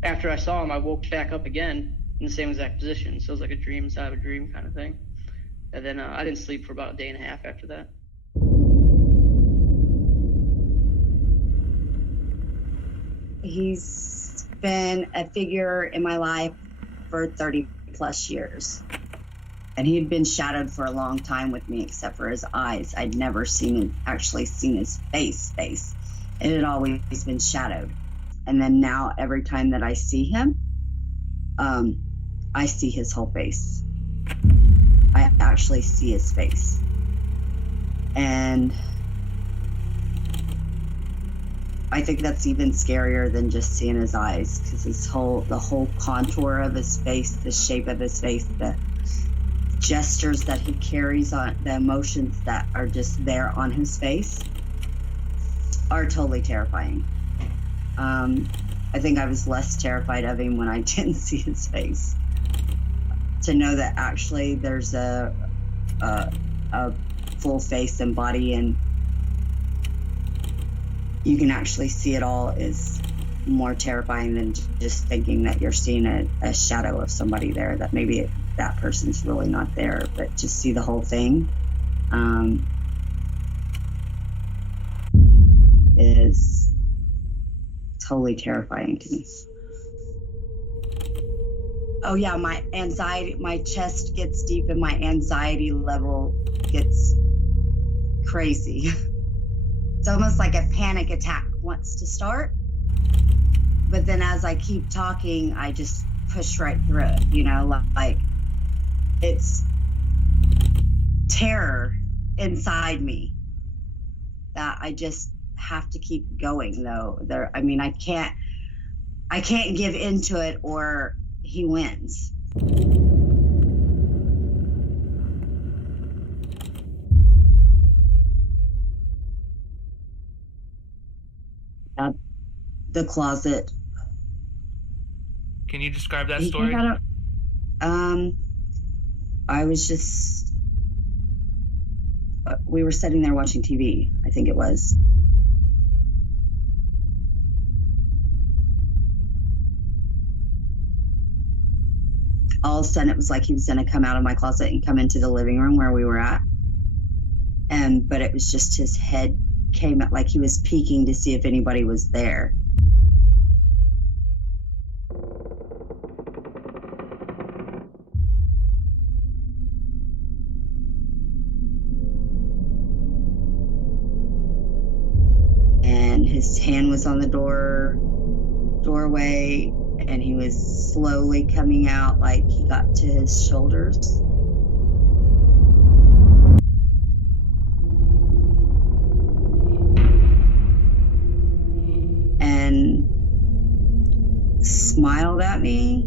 after I saw him, I woke back up again in the same exact position. So it was like a dream inside of a dream kind of thing. And then I didn't sleep for about a day and a half after that. He's been a figure in my life for 30 plus years. And he had been shadowed for a long time with me, except for his eyes. I'd never actually seen his face. It had always been shadowed. And then now every time that I see him, I see his whole face. I actually see his face. And I think that's even scarier than just seeing his eyes, because the whole contour of his face, the shape of his face, the gestures that he carries on, the emotions that are just there on his face are totally terrifying. I think I was less terrified of him when I didn't see his face. To know that actually there's a full face and body and you can actually see it all is more terrifying than just thinking that you're seeing a shadow of somebody there, that maybe that person's really not there, but just see the whole thing is totally terrifying to me. Oh yeah, my anxiety, my chest gets deep and my anxiety level gets crazy. It's almost like a panic attack wants to start, but then as I keep talking, I just push right through it, you know, like it's terror inside me that I just have to keep going though. I can't give into it or he wins. The closet. Can you describe that story? I was just, we were sitting there watching TV, I think it was. All of a sudden, it was like he was going to come out of my closet and come into the living room where we were at. But it was just his head came out like he was peeking to see if anybody was there. And his hand was on the doorway, and he was slowly coming out like he got to his shoulders. And smiled at me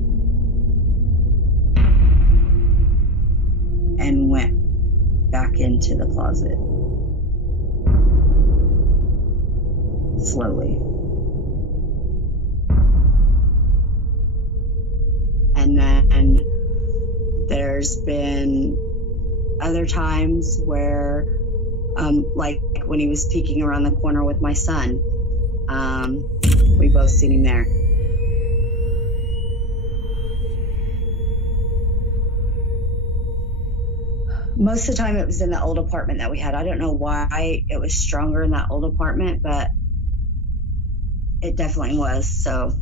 and went back into the closet. Slowly. And then there's been other times where, like when he was peeking around the corner with my son, we both seen him there. Most of the time it was in the old apartment that we had. I don't know why it was stronger in that old apartment, but it definitely was. So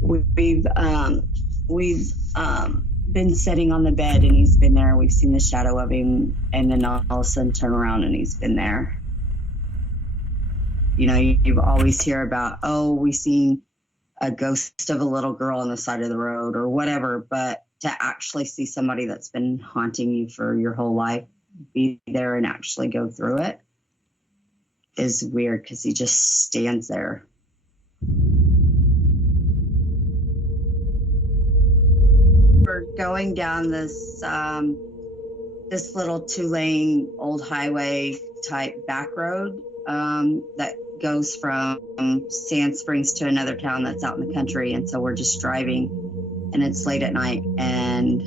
we've been sitting on the bed and he's been there. We've seen the shadow of him, and then all of a sudden turn around and he's been there. You know, you always hear about, oh, we seen a ghost of a little girl on the side of the road or whatever, but to actually see somebody that's been haunting you for your whole life be there and actually go through it is weird, because he just stands there. were going down this this little 2-lane old highway type back road that goes from Sand Springs to another town that's out in the country. And so we're just driving, and it's late at night, and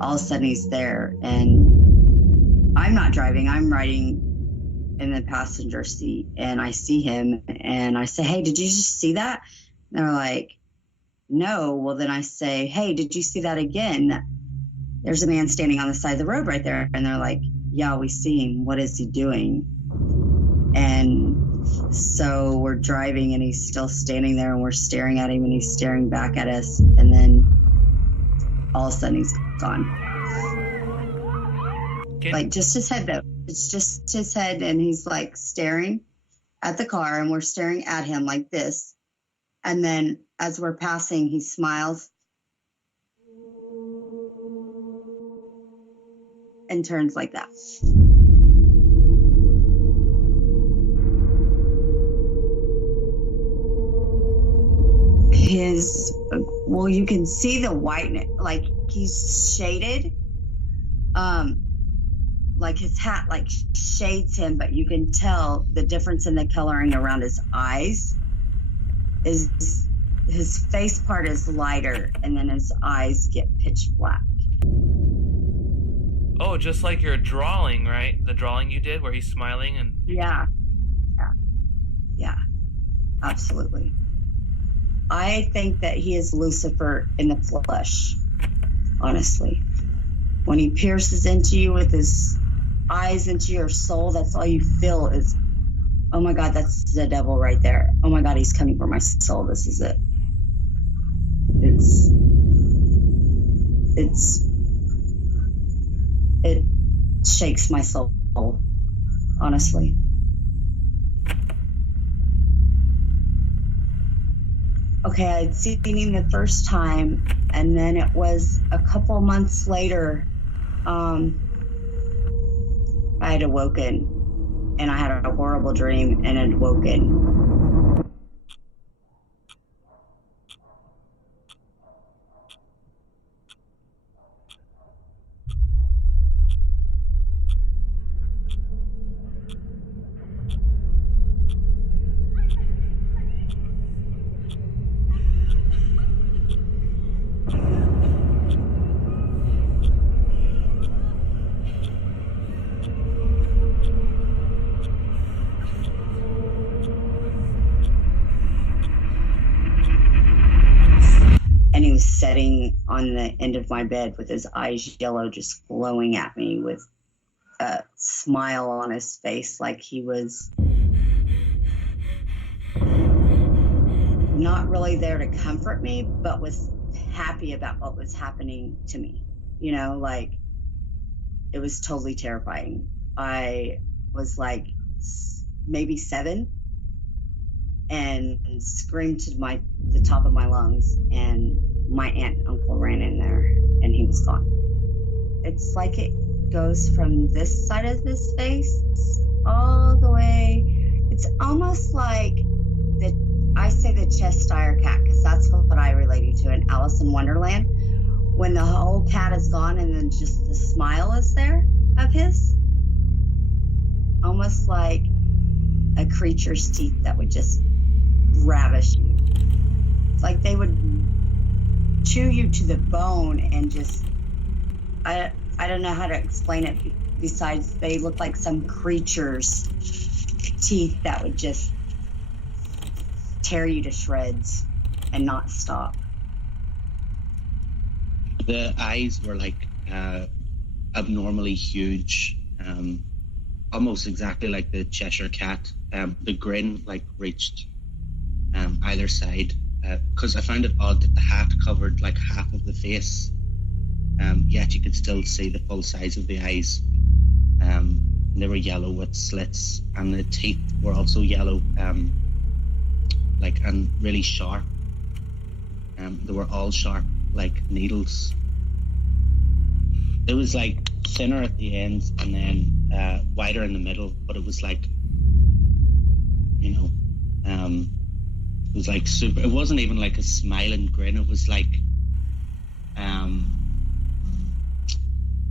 all of a sudden he's there, and I'm not driving, I'm riding in the passenger seat, and I see him, and I say, "Hey, did you just see that?" And they're like, "No." Well, then I say, "Hey, did you see that again? There's a man standing on the side of the road right there." And they're like, "Yeah, we see him. What is he doing?" And so we're driving, and he's still standing there, and we're staring at him, and he's staring back at us, and then all of a sudden he's gone. Like, just his head, though. It's just his head, and he's like staring at the car, and we're staring at him like this. And then as we're passing, he smiles and turns like that. Well, you can see the whiteness, like he's shaded. Like his hat like shades him, but you can tell the difference in the coloring around his eyes. His face part is lighter, and then his eyes get pitch black. Oh, just like your drawing, right? The drawing you did where he's smiling and... Yeah, absolutely. I think that he is Lucifer in the flesh, honestly. When he pierces into you with his eyes into your soul, that's all you feel is, oh my God, that's the devil right there. Oh my God, he's coming for my soul. This is it. It shakes my soul, honestly. Okay, I'd seen him the first time, and then it was a couple months later, I had awoken, and I had a horrible dream and had woken. And he was sitting on the end of my bed with his eyes yellow, just glowing at me with a smile on his face, like he was not really there to comfort me, but was happy about what was happening to me. You know, like, it was totally terrifying. I was like maybe 7 and screamed to the top of my lungs, and my aunt and uncle ran in there, and he was gone. It's like it goes from this side of his face all the way. It's almost like I say the Cheshire cat, because that's what I related to in Alice in Wonderland, when the whole cat is gone and then just the smile is there of his. Almost like a creature's teeth that would just ravish you. It's like they would chew you to the bone, and just I don't know how to explain it besides they look like some creature's teeth that would just tear you to shreds and not stop. The eyes were like abnormally huge, almost exactly like the Cheshire cat. The grin like reached either side, because I found it odd that the hat covered like half of the face, yet you could still see the full size of the eyes. They were yellow with slits, and the teeth were also yellow, like, and really sharp. They were all sharp like needles. It was like thinner at the ends and then wider in the middle, but it was like, you know, it was like super. It wasn't even like a smiling grin. It was like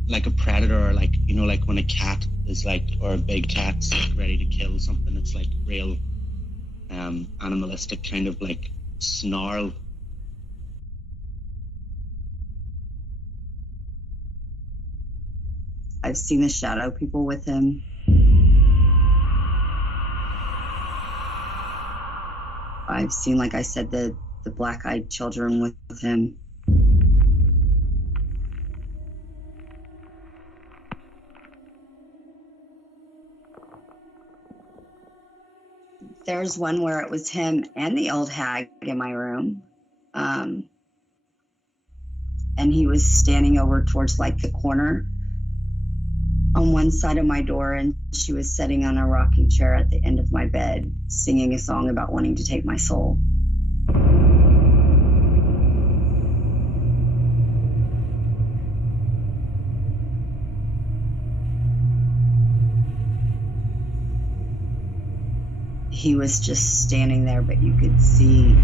like a predator, or like, you know, like when a cat is like, or a big cat's like ready to kill something, it's like real animalistic kind of like snarl. I've seen the shadow people with him. I've seen, like I said, the black-eyed children with him. There's one where it was him and the old hag in my room. And he was standing over towards like the corner on one side of my door, and she was sitting on a rocking chair at the end of my bed, singing a song about wanting to take my soul. He was just standing there, but you could see,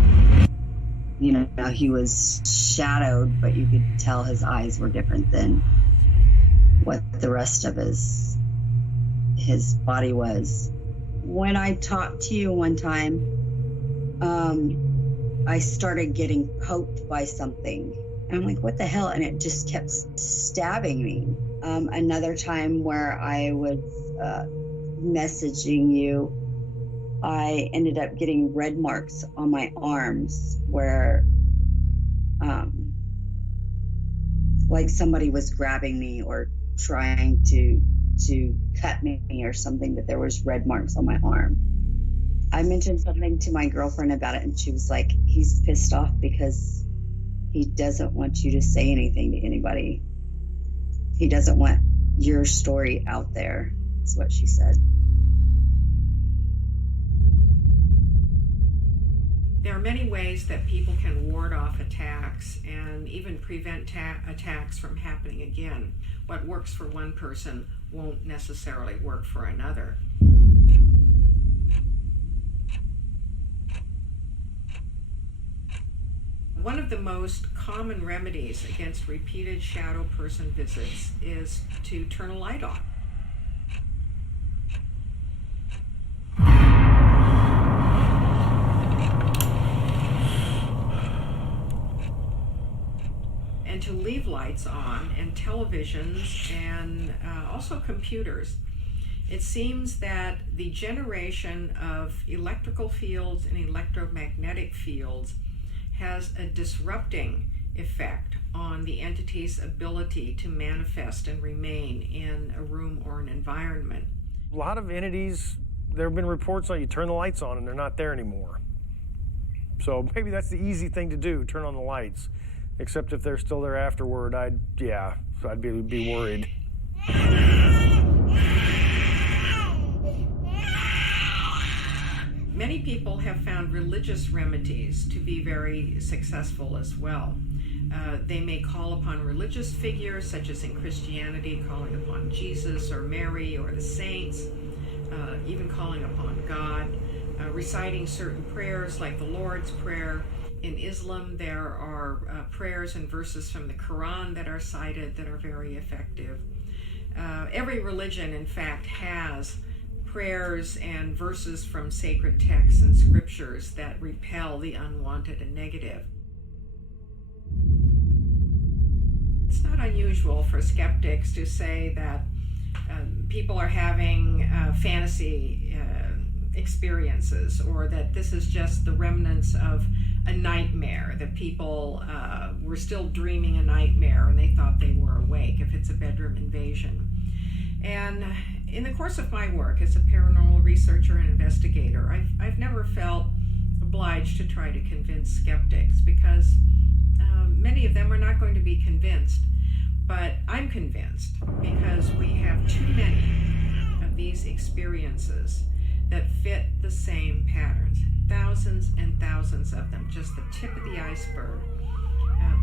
you know, he was shadowed, but you could tell his eyes were different than what the rest of his body was. When I talked to you one time, I started getting poked by something. And I'm like, what the hell? And it just kept stabbing me. Another time where I was messaging you, I ended up getting red marks on my arms where like somebody was grabbing me or trying to cut me or something, but there was red marks on my arm. I mentioned something to my girlfriend about it, and she was like, he's pissed off because he doesn't want you to say anything to anybody. He doesn't want your story out there, is what she said. There are many ways that people can ward off attacks and even prevent attacks from happening again. What works for one person won't necessarily work for another. One of the most common remedies against repeated shadow person visits is to turn a light on. And to leave lights on, and televisions, and also computers. It seems that the generation of electrical fields and electromagnetic fields has a disrupting effect on the entity's ability to manifest and remain in a room or an environment. A lot of entities, there have been reports on you turn the lights on and they're not there anymore. So maybe that's the easy thing to do, turn on the lights. Except if they're still there afterward, I'd be worried. Many people have found religious remedies to be very successful as well. They may call upon religious figures, such as in Christianity, calling upon Jesus or Mary or the saints, even calling upon God, reciting certain prayers like the Lord's Prayer. In Islam, there are prayers and verses from the Quran that are cited that are very effective. Every religion, in fact, has prayers and verses from sacred texts and scriptures that repel the unwanted and negative. It's not unusual for skeptics to say that people are having fantasy experiences, or that this is just the remnants of a nightmare, that people were still dreaming a nightmare and they thought they were awake, if it's a bedroom invasion. And in the course of my work as a paranormal researcher and investigator, I've never felt obliged to try to convince skeptics, because many of them are not going to be convinced. But I'm convinced, because we have too many of these experiences that fit the same patterns. Thousands and thousands of them, just the tip of the iceberg.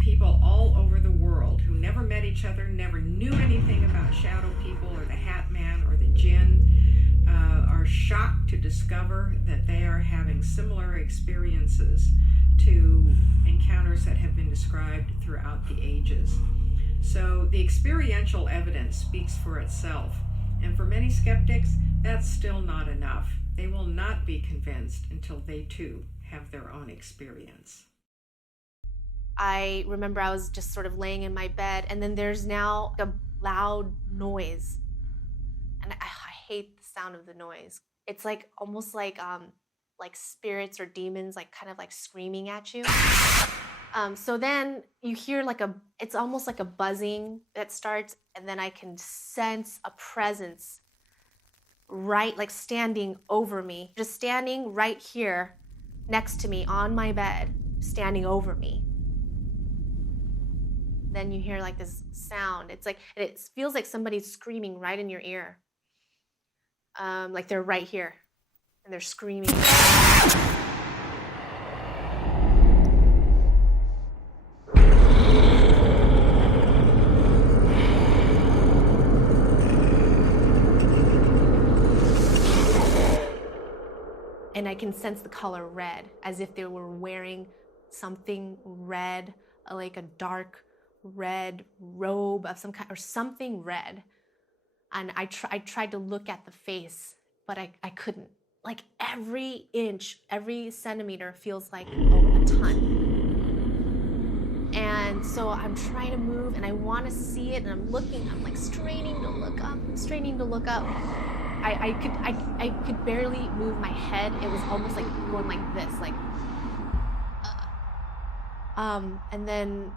People all over the world who never met each other, never knew anything about shadow people or the Hat Man or the Jinn, are shocked to discover that they are having similar experiences to encounters that have been described throughout the ages. So the experiential evidence speaks for itself. And for many skeptics, that's still not enough. They will not be convinced until they too have their own experience. I remember I was just sort of laying in my bed, and then there's now a loud noise. And I hate the sound of the noise. It's like almost like spirits or demons kind of screaming at you. So then you hear it's almost like a buzzing that starts, and then I can sense a presence standing over me, just standing right here next to me on my bed, standing over me. Then you hear this sound. It feels like somebody's screaming right in your ear. Like they're right here and they're screaming. And I can sense the color red, as if they were wearing something red, like a dark red robe of some kind, or something red. And I tried to look at the face, but I couldn't. Like every inch, every centimeter feels like a ton. And so I'm trying to move, and I want to see it, and I'm looking, I'm straining to look up, I could barely move my head. It was almost like going like this, and then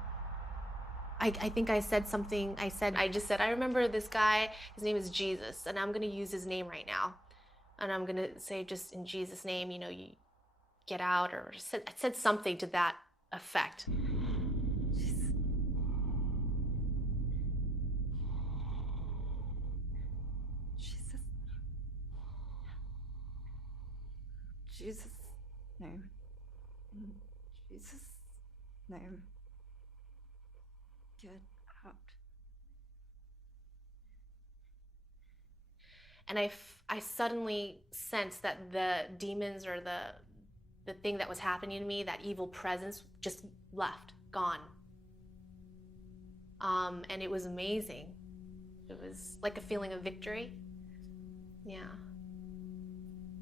I think I said something. I just said, I remember this guy, his name is Jesus, and I'm going to use his name right now. And I'm going to say, just in Jesus' name, you get out, or I said something to that effect. Jesus' name. In Jesus' name. Get out. And I suddenly sensed that the demons, or the thing that was happening to me, that evil presence, just left, gone. And it was amazing. It was like a feeling of victory. Yeah.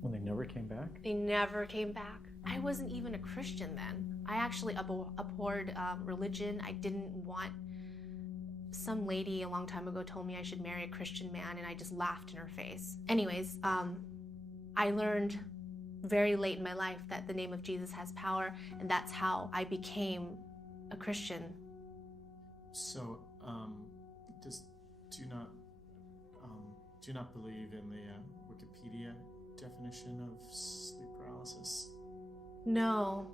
When they never came back? They never came back. I wasn't even a Christian then. I actually abhorred religion. I didn't want... Some lady a long time ago told me I should marry a Christian man, and I just laughed in her face. Anyways, I learned very late in my life that the name of Jesus has power, and that's how I became a Christian. So, do you not believe in the Wikipedia definition of sleep paralysis? No,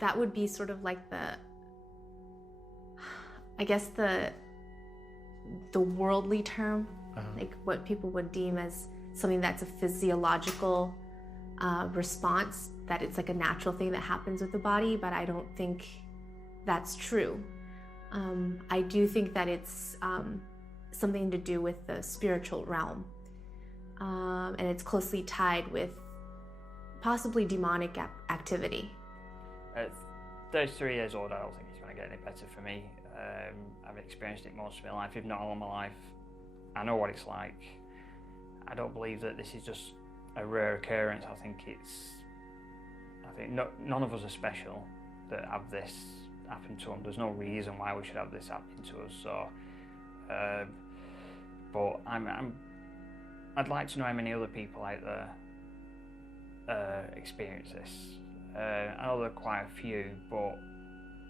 that would be sort of like I guess the worldly term, like what people would deem as something that's a physiological response, that it's like a natural thing that happens with the body, but I don't think that's true. I do think that it's something to do with the spiritual realm, and it's closely tied with possibly demonic activity. At 33 years old, I don't think it's going to get any better for me. I've experienced it most of my life, if not all of my life. I know what it's like. I don't believe that this is just a rare occurrence. I think none of us are special that have this happen to them. There's no reason why we should have this happen to us. So, but I'd like to know how many other people out there experience this. I know there are quite a few, but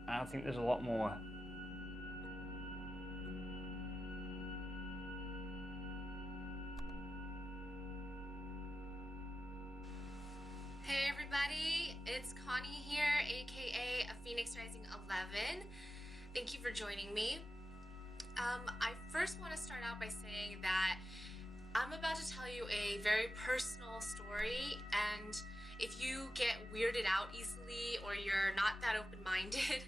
I think there's a lot more. Hey everybody, it's Connie here, aka a Phoenix Rising 11. Thank you for joining me. I first want to start out by saying that I'm about to tell you a very personal story, and if you get weirded out easily or you're not that open-minded...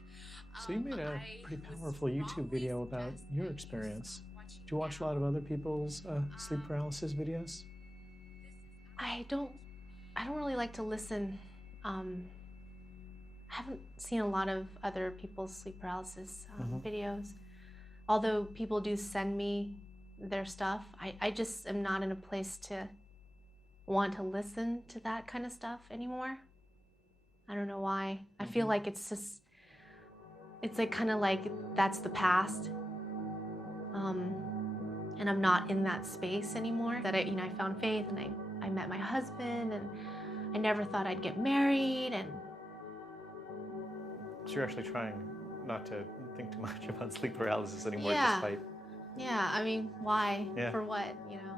So you made a pretty powerful YouTube video about your experience. Do you watch a lot of other people's sleep paralysis videos? I don't really like to listen. I haven't seen a lot of other people's sleep paralysis videos. although people do send me their stuff, I just am not in a place to want to listen to that kind of stuff anymore. I don't know why. I feel like it's like kind of like that's the past. And I'm not in that space anymore. That I found faith, and I met my husband, and I never thought I'd get married. And so you're actually trying not to think too much about sleep paralysis anymore, yeah, despite. yeah. I mean, why? Yeah. For what? You know.